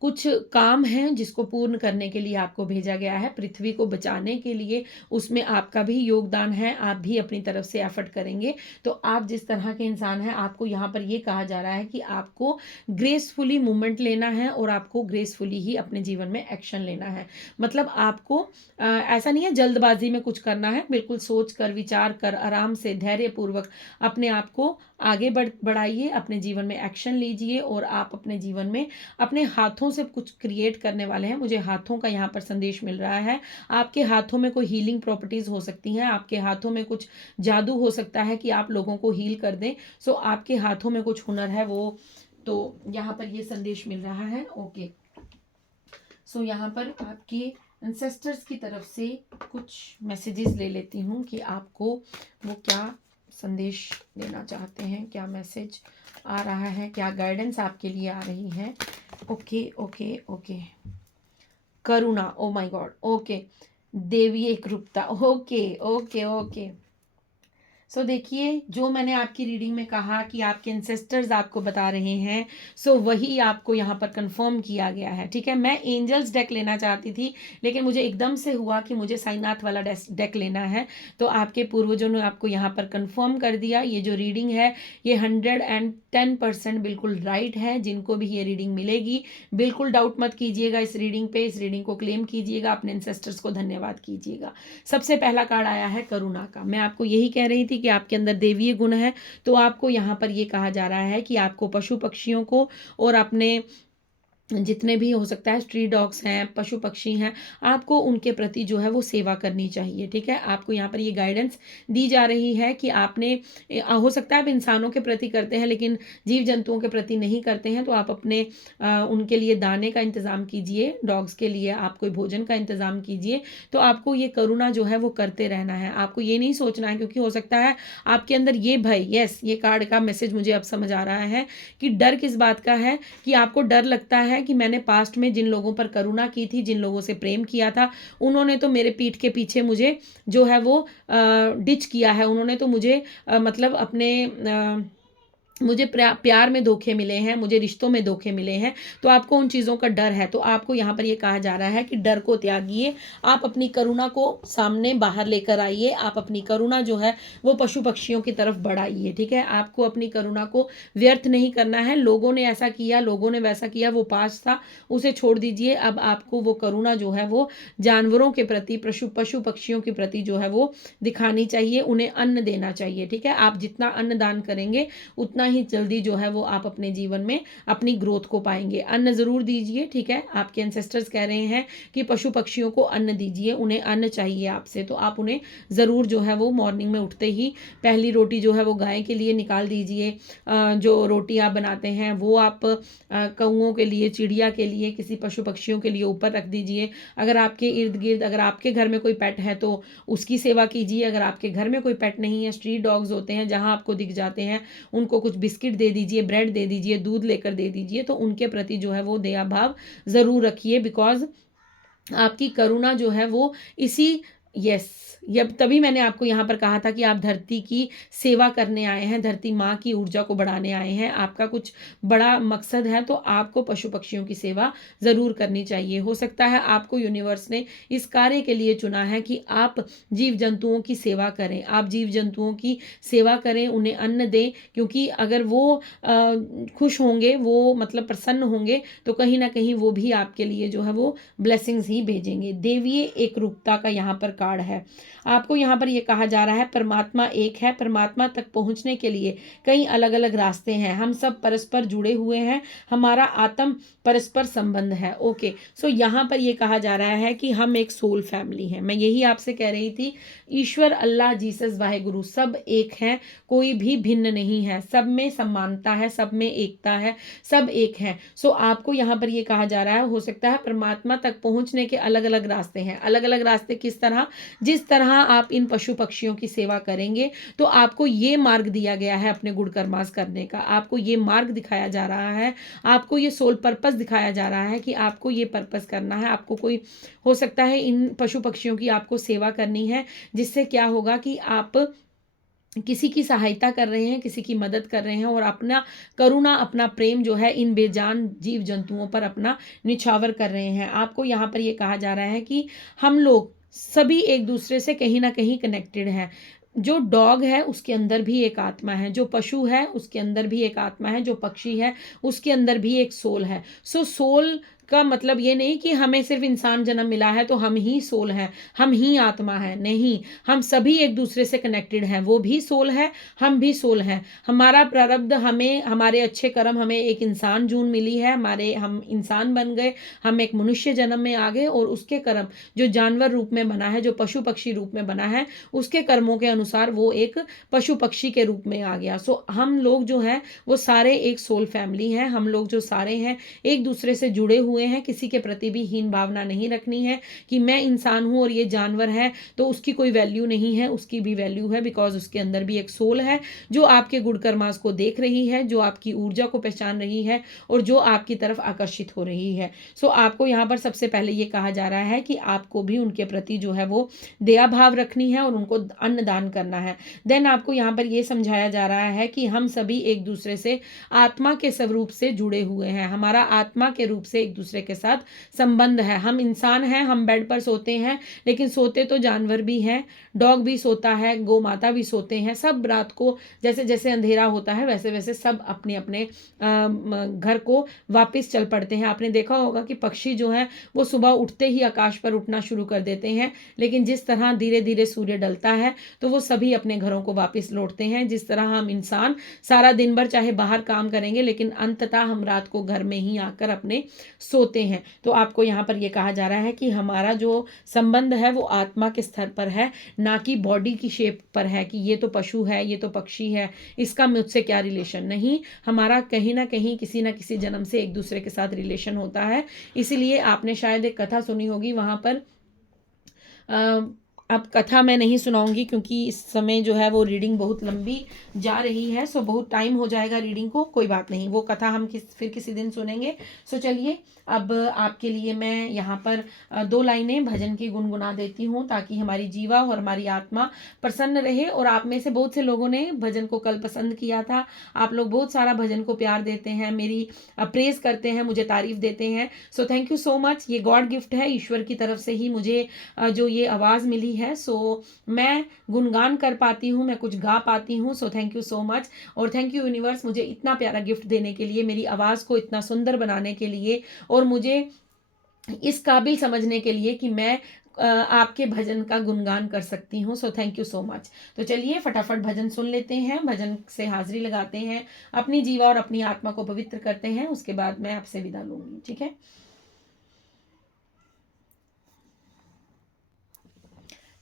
कुछ काम है जिसको पूर्ण करने के लिए आपको भेजा गया है, पृथ्वी को बचाने के लिए। उसमें आपका भी योगदान है, आप भी अपनी तरफ से एफर्ट करेंगे। तो आप जिस तरह के इंसान हैं, आपको यहाँ पर ये कहा जा रहा है कि आपको ग्रेसफुली मूवमेंट लेना है और आपको ग्रेसफुली ही अपने जीवन में एक्शन लेना है। मतलब आपको ऐसा नहीं है जल्दबाजी में कुछ करना है, बिल्कुल सोच कर, विचार कर, आराम से, धैर्यपूर्वक अपने आप को आगे बढ़ाइए, अपने जीवन में एक्शन लीजिए, और आप अपने जीवन में अपने हाथों से कुछ क्रिएट करने वाले हैं। मुझे हाथों का यहाँ पर संदेश मिल रहा है। आपके हाथों में कोई हीलिंग प्रॉपर्टीज हो सकती हैं, आपके हाथों में कुछ जादू हो सकता है कि आप लोगों को हील कर दें। सो आपके हाथों में कुछ हुनर है, वो तो यहाँ पर ये संदेश मिल रहा है। ओके, सो यहाँ पर आपके एंसेस्टर्स की तरफ से कुछ मैसेजेस ले लेती हूँ कि आपको वो क्या संदेश देना चाहते हैं, क्या मैसेज आ रहा है, क्या गाइडेंस आपके लिए आ रही है। Okay okay okay, Karuna, oh my God, okay, देवी एक रूपता, ओके ओके ओके। सो देखिए, जो मैंने आपकी रीडिंग में कहा कि आपके एंसेस्टर्स आपको बता रहे हैं, सो वही आपको यहाँ पर कंफर्म किया गया है। ठीक है, मैं एंजल्स डेक लेना चाहती थी, लेकिन मुझे एकदम से हुआ कि मुझे साईनाथ वाला डेक लेना है। तो आपके पूर्वजों ने आपको यहाँ पर कंफर्म कर दिया। ये जो रीडिंग है ये 110% बिल्कुल राइट है। जिनको भी ये रीडिंग मिलेगी, बिल्कुल डाउट मत कीजिएगा इस रीडिंग पे, इस रीडिंग को क्लेम कीजिएगा, अपने एंसेस्टर्स को धन्यवाद कीजिएगा। सबसे पहला कार्ड आया है करुणा का। मैं आपको यही कह रही थी कि आपके अंदर देवीय गुण है, तो आपको यहाँ पर ये कहा जा रहा है कि आपको पशु पक्षियों को और अपने जितने भी हो सकता है स्ट्रीट डॉग्स हैं, पशु पक्षी हैं, आपको उनके प्रति जो है वो सेवा करनी चाहिए। ठीक है, आपको यहाँ पर ये गाइडेंस दी जा रही है कि आपने हो सकता है आप इंसानों के प्रति करते हैं लेकिन जीव जंतुओं के प्रति नहीं करते हैं, तो आप अपने उनके लिए दाने का इंतज़ाम कीजिए, डॉग्स के लिए आप कोई भोजन का इंतज़ाम कीजिए। तो आपको ये करुणा जो है वो करते रहना है। आपको ये नहीं सोचना है, क्योंकि हो सकता है आपके अंदर ये भय, यस, ये कार्ड का मैसेज मुझे अब समझ आ रहा है कि डर किस बात का है, कि आपको डर लगता है कि मैंने पास्ट में जिन लोगों पर करुणा की थी, जिन लोगों से प्रेम किया था, उन्होंने तो मेरे पीठ के पीछे मुझे जो है वो डिच किया है, उन्होंने तो मुझे मतलब अपने मुझे प्यार में धोखे मिले हैं, मुझे रिश्तों में धोखे मिले हैं। तो आपको उन चीज़ों का डर है। तो आपको यहाँ पर ये कहा जा रहा है कि डर को त्यागिए, आप अपनी करुणा को सामने बाहर लेकर आइए, आप अपनी करुणा जो है वो पशु पक्षियों की तरफ बढ़ाइए। ठीक है, आपको अपनी करुणा को व्यर्थ नहीं करना है। लोगों ने ऐसा किया, लोगों ने वैसा किया, वो पास्ट था, उसे छोड़ दीजिए। अब आपको वो करुणा जो है वो जानवरों के प्रति, पशु पक्षियों के प्रति जो है वो दिखानी चाहिए, उन्हें अन्न देना चाहिए। ठीक है, आप जितना अन्न दान करेंगे उतना ही जल्दी जो है वो आप अपने जीवन में अपनी ग्रोथ को पाएंगे। अन्न ज़रूर दीजिए, ठीक है। आपके एंसेस्टर्स कह रहे हैं कि पशु पक्षियों को अन्न दीजिए, उन्हें अन्न चाहिए आपसे, तो आप उन्हें ज़रूर जो है वो मॉर्निंग में उठते ही पहली रोटी जो है वो गाय के लिए निकाल दीजिए। जो रोटी आप बनाते हैं वो आप कौओं के लिए, चिड़िया के लिए, किसी पशु पक्षियों के लिए ऊपर रख दीजिए। अगर आपके इर्द गिर्द, अगर आपके घर में कोई पेट है तो उसकी सेवा कीजिए। अगर आपके घर में कोई पेट नहीं है, स्ट्रीट डॉग्स होते हैं जहां आपको दिख जाते हैं, उनको कुछ बिस्किट दे दीजिए, ब्रेड दे दीजिए, दूध लेकर दे दीजिए। तो उनके प्रति जो है वो दया भाव ज़रूर रखिए, बिकॉज आपकी करुणा जो है वो इसी, यस, ये तभी मैंने आपको यहाँ पर कहा था कि आप धरती की सेवा करने आए हैं, धरती माँ की ऊर्जा को बढ़ाने आए हैं। आपका कुछ बड़ा मकसद है तो आपको पशु पक्षियों की सेवा ज़रूर करनी चाहिए। हो सकता है आपको यूनिवर्स ने इस कार्य के लिए चुना है कि आप जीव जंतुओं की सेवा करें, आप जीव जंतुओं की सेवा करें, उन्हें अन्न दें, क्योंकि अगर वो खुश होंगे, वो मतलब प्रसन्न होंगे, तो कहीं ना कहीं वो भी आपके लिए जो है वो ब्लेसिंग्स ही भेजेंगे। देवीय एक रूपता का यहाँ पर कार्ड है। आपको यहाँ पर ये कहा जा रहा है परमात्मा एक है, परमात्मा तक पहुँचने के लिए कई अलग अलग रास्ते हैं, हम सब परस्पर जुड़े हुए हैं, हमारा आत्म परस्पर संबंध है। ओके, सो यहाँ पर ये कहा जा रहा है कि हम एक सोल फैमिली हैं। मैं यही आपसे कह रही थी, ईश्वर, अल्लाह, जीसस, वाहेगुरु सब एक हैं, कोई भी भिन्न नहीं है, सब में समानता है, सब में एकता है, सब एक है। सो आपको यहाँ पर ये कहा जा रहा है, हो सकता है परमात्मा तक पहुँचने के अलग अलग रास्ते हैं। अलग अलग रास्ते किस तरह? जिस तरह आप इन पशु पक्षियों की सेवा करेंगे तो आपको ये मार्ग दिया गया है अपने गुड कर्मास करने का, आपको ये मार्ग दिखाया जा रहा है, आपको ये सोल पर्पस दिखाया जा रहा है कि आपको ये पर्पस करना है। आपको कोई, हो सकता है इन पशु पक्षियों की आपको सेवा करनी है, जिससे क्या होगा कि आप किसी की सहायता कर रहे हैं, किसी की मदद कर रहे हैं, और अपना करुणा, अपना प्रेम जो है इन बेजान जीव जंतुओं पर अपना निछावर कर रहे हैं। आपको यहाँ पर ये कहा जा रहा है कि हम लोग सभी एक दूसरे से कहीं ना कहीं कनेक्टेड हैं। जो डॉग है उसके अंदर भी एक आत्मा है, जो पशु है उसके अंदर भी एक आत्मा है, जो पक्षी है उसके अंदर भी एक सोल है। सो सोल का मतलब ये नहीं कि हमें सिर्फ इंसान जन्म मिला है तो हम ही सोल हैं, हम ही आत्मा है, नहीं, हम सभी एक दूसरे से कनेक्टेड हैं। वो भी सोल है, हम भी सोल हैं। हमारा प्रारब्ध, हमें हमारे अच्छे कर्म, हमें एक इंसान जून मिली है, हम इंसान बन गए, हम एक मनुष्य जन्म में आ गए, और उसके कर्म जो जानवर रूप में बना है, जो पशु पक्षी रूप में बना है, उसके कर्मों के अनुसार वो एक पशु पक्षी के रूप में आ गया। सो हम लोग जो है वो सारे एक सोल फैमिली हैं। हम लोग जो सारे हैं एक दूसरे से जुड़े हुए हैं। किसी के प्रति भी हीन भावना नहीं रखनी है कि मैं इंसान हूं और ये जानवर है तो उसकी कोई वैल्यू नहीं है, उसकी भी वैल्यू है, बिकॉज उसके अंदर भी एक सोल है जो आपके गुड कर्मास को देख रही है, जो आपकी ऊर्जा को पहचान रही है और जो आपकी तरफ आकर्षित हो रही है। सो आपको यहाँ पर सबसे पहले ये कहा जा रहा है कि आपको भी उनके प्रति जो है वो दया भाव रखनी है और उनको अन्न दान करना है। देन आपको यहाँ पर ये समझाया जा रहा है कि हम सभी एक दूसरे से आत्मा के स्वरूप से जुड़े हुए हैं, हमारा आत्मा के रूप से एक दूसरे के साथ संबंध है। हम इंसान हैं, हम बेड पर सोते हैं, लेकिन सोते तो जानवर भी हैं, डॉग भी सोता है, गौ माता भी सोते हैं, सब रात को जैसे जैसे अंधेरा होता है वैसे वैसे सब अपने अपने घर को वापस चल पड़ते हैं। आपने देखा होगा कि पक्षी जो है वो सुबह उठते ही आकाश पर उठना शुरू कर देते हैं, लेकिन जिस तरह धीरे धीरे सूर्य ढलता है तो वो सभी अपने घरों को वापस लौटते हैं। जिस तरह हम इंसान सारा दिन भर चाहे बाहर काम करेंगे, लेकिन अंततः हम रात को घर में ही आकर अपने सोते हैं। तो आपको यहाँ पर यह कहा जा रहा है कि हमारा जो संबंध है वो आत्मा के स्तर पर है, ना कि बॉडी की शेप पर है कि ये तो पशु है, ये तो पक्षी है, इसका मुझसे क्या रिलेशन। नहीं, हमारा कहीं ना कहीं किसी ना किसी जन्म से एक दूसरे के साथ रिलेशन होता है। इसीलिए आपने शायद एक कथा सुनी होगी, वहां पर अब कथा मैं नहीं सुनाऊंगी क्योंकि इस समय जो है वो रीडिंग बहुत लंबी जा रही है, सो बहुत टाइम हो जाएगा रीडिंग को। कोई बात नहीं, वो कथा हम फिर किसी दिन सुनेंगे। सो चलिए, अब आपके लिए मैं यहाँ पर 2 लाइनें भजन की गुनगुना देती हूँ ताकि हमारी जीवा और हमारी आत्मा प्रसन्न रहे। और आप में से बहुत से लोगों ने भजन को कल पसंद किया था, आप लोग बहुत सारा भजन को प्यार देते हैं, मेरी प्रेज करते हैं, मुझे तारीफ देते हैं। सो थैंक यू सो मच। ये गॉड गिफ्ट है, ईश्वर की तरफ से ही मुझे जो ये आवाज़ मिली है। सो मैं गुणगान कर पाती हूँ, मैं कुछ गा पाती हूँ। सो थैंक यू सो मच, और थैंक यू यूनिवर्स मुझे इतना प्यारा गिफ्ट देने के लिए, मेरी आवाज़ को इतना सुंदर बनाने के लिए, और मुझे इस काबिल समझने के लिए कि मैं आपके भजन का गुणगान कर सकती हूँ। सो थैंक यू सो मच। तो चलिए फटाफट भजन सुन लेते हैं, भजन से हाजिरी लगाते हैं, अपनी जीवा और अपनी आत्मा को पवित्र करते हैं, उसके बाद मैं आपसे विदा लूंगी। ठीक है,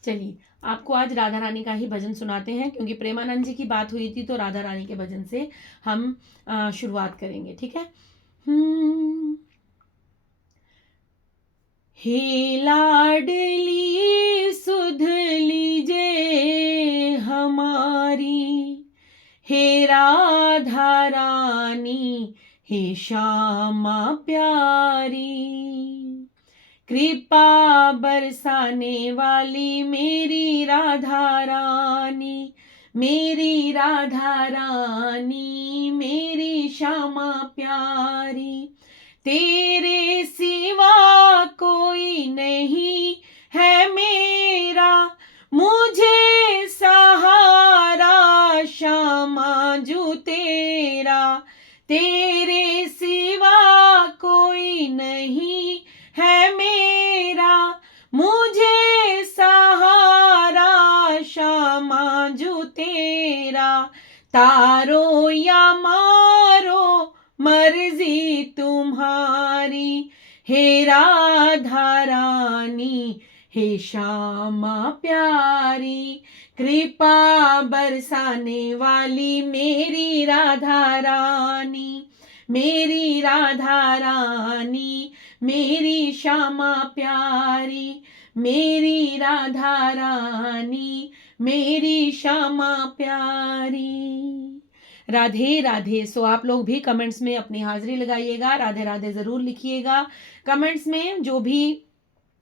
चलिए आपको आज राधा रानी का ही भजन सुनाते हैं, क्योंकि प्रेमानंद जी की बात हुई थी तो राधा रानी के भजन से हम शुरुआत करेंगे। ठीक है। हे लाडली सुध लीजे हमारी, हे राधा रानी, हे श्यामा प्यारी, कृपा बरसाने वाली मेरी राधा रानी, मेरी राधा रानी, मेरी श्यामा प्यारी, तेरे सिवा कोई नहीं है मेरा, मुझे सहारा श्यामा जू तेरा, तेरे सिवा कोई नहीं है मेरा, मुझे सहारा श्यामा जू तेरा, तारो या मारो मर्जी तुम्हारी, हे राधा रानी, हे श्यामा प्यारी, कृपा बरसाने वाली मेरी राधा रानी, मेरी राधा रानी, मेरी श्यामा प्यारी, मेरी राधा रानी, मेरी श्यामा प्यारी। राधे राधे। सो आप लोग भी कमेंट्स में अपनी हाजिरी लगाइएगा, राधे राधे ज़रूर लिखिएगा कमेंट्स में, जो भी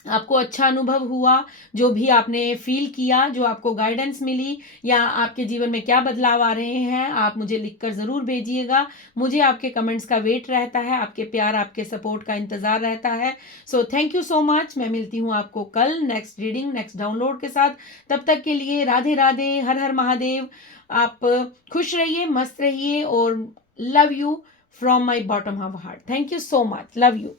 आपको अच्छा अनुभव हुआ, जो भी आपने फील किया, जो आपको गाइडेंस मिली, या आपके जीवन में क्या बदलाव आ रहे हैं, आप मुझे लिखकर ज़रूर भेजिएगा। मुझे आपके कमेंट्स का वेट रहता है, आपके प्यार, आपके सपोर्ट का इंतज़ार रहता है। सो थैंक यू सो मच। मैं मिलती हूँ आपको कल नेक्स्ट रीडिंग, नेक्स्ट डाउनलोड के साथ। तब तक के लिए राधे राधे, हर हर महादेव। आप खुश रहिए, मस्त रहिए, और love you from my bottom of heart. Thank you so much, love you.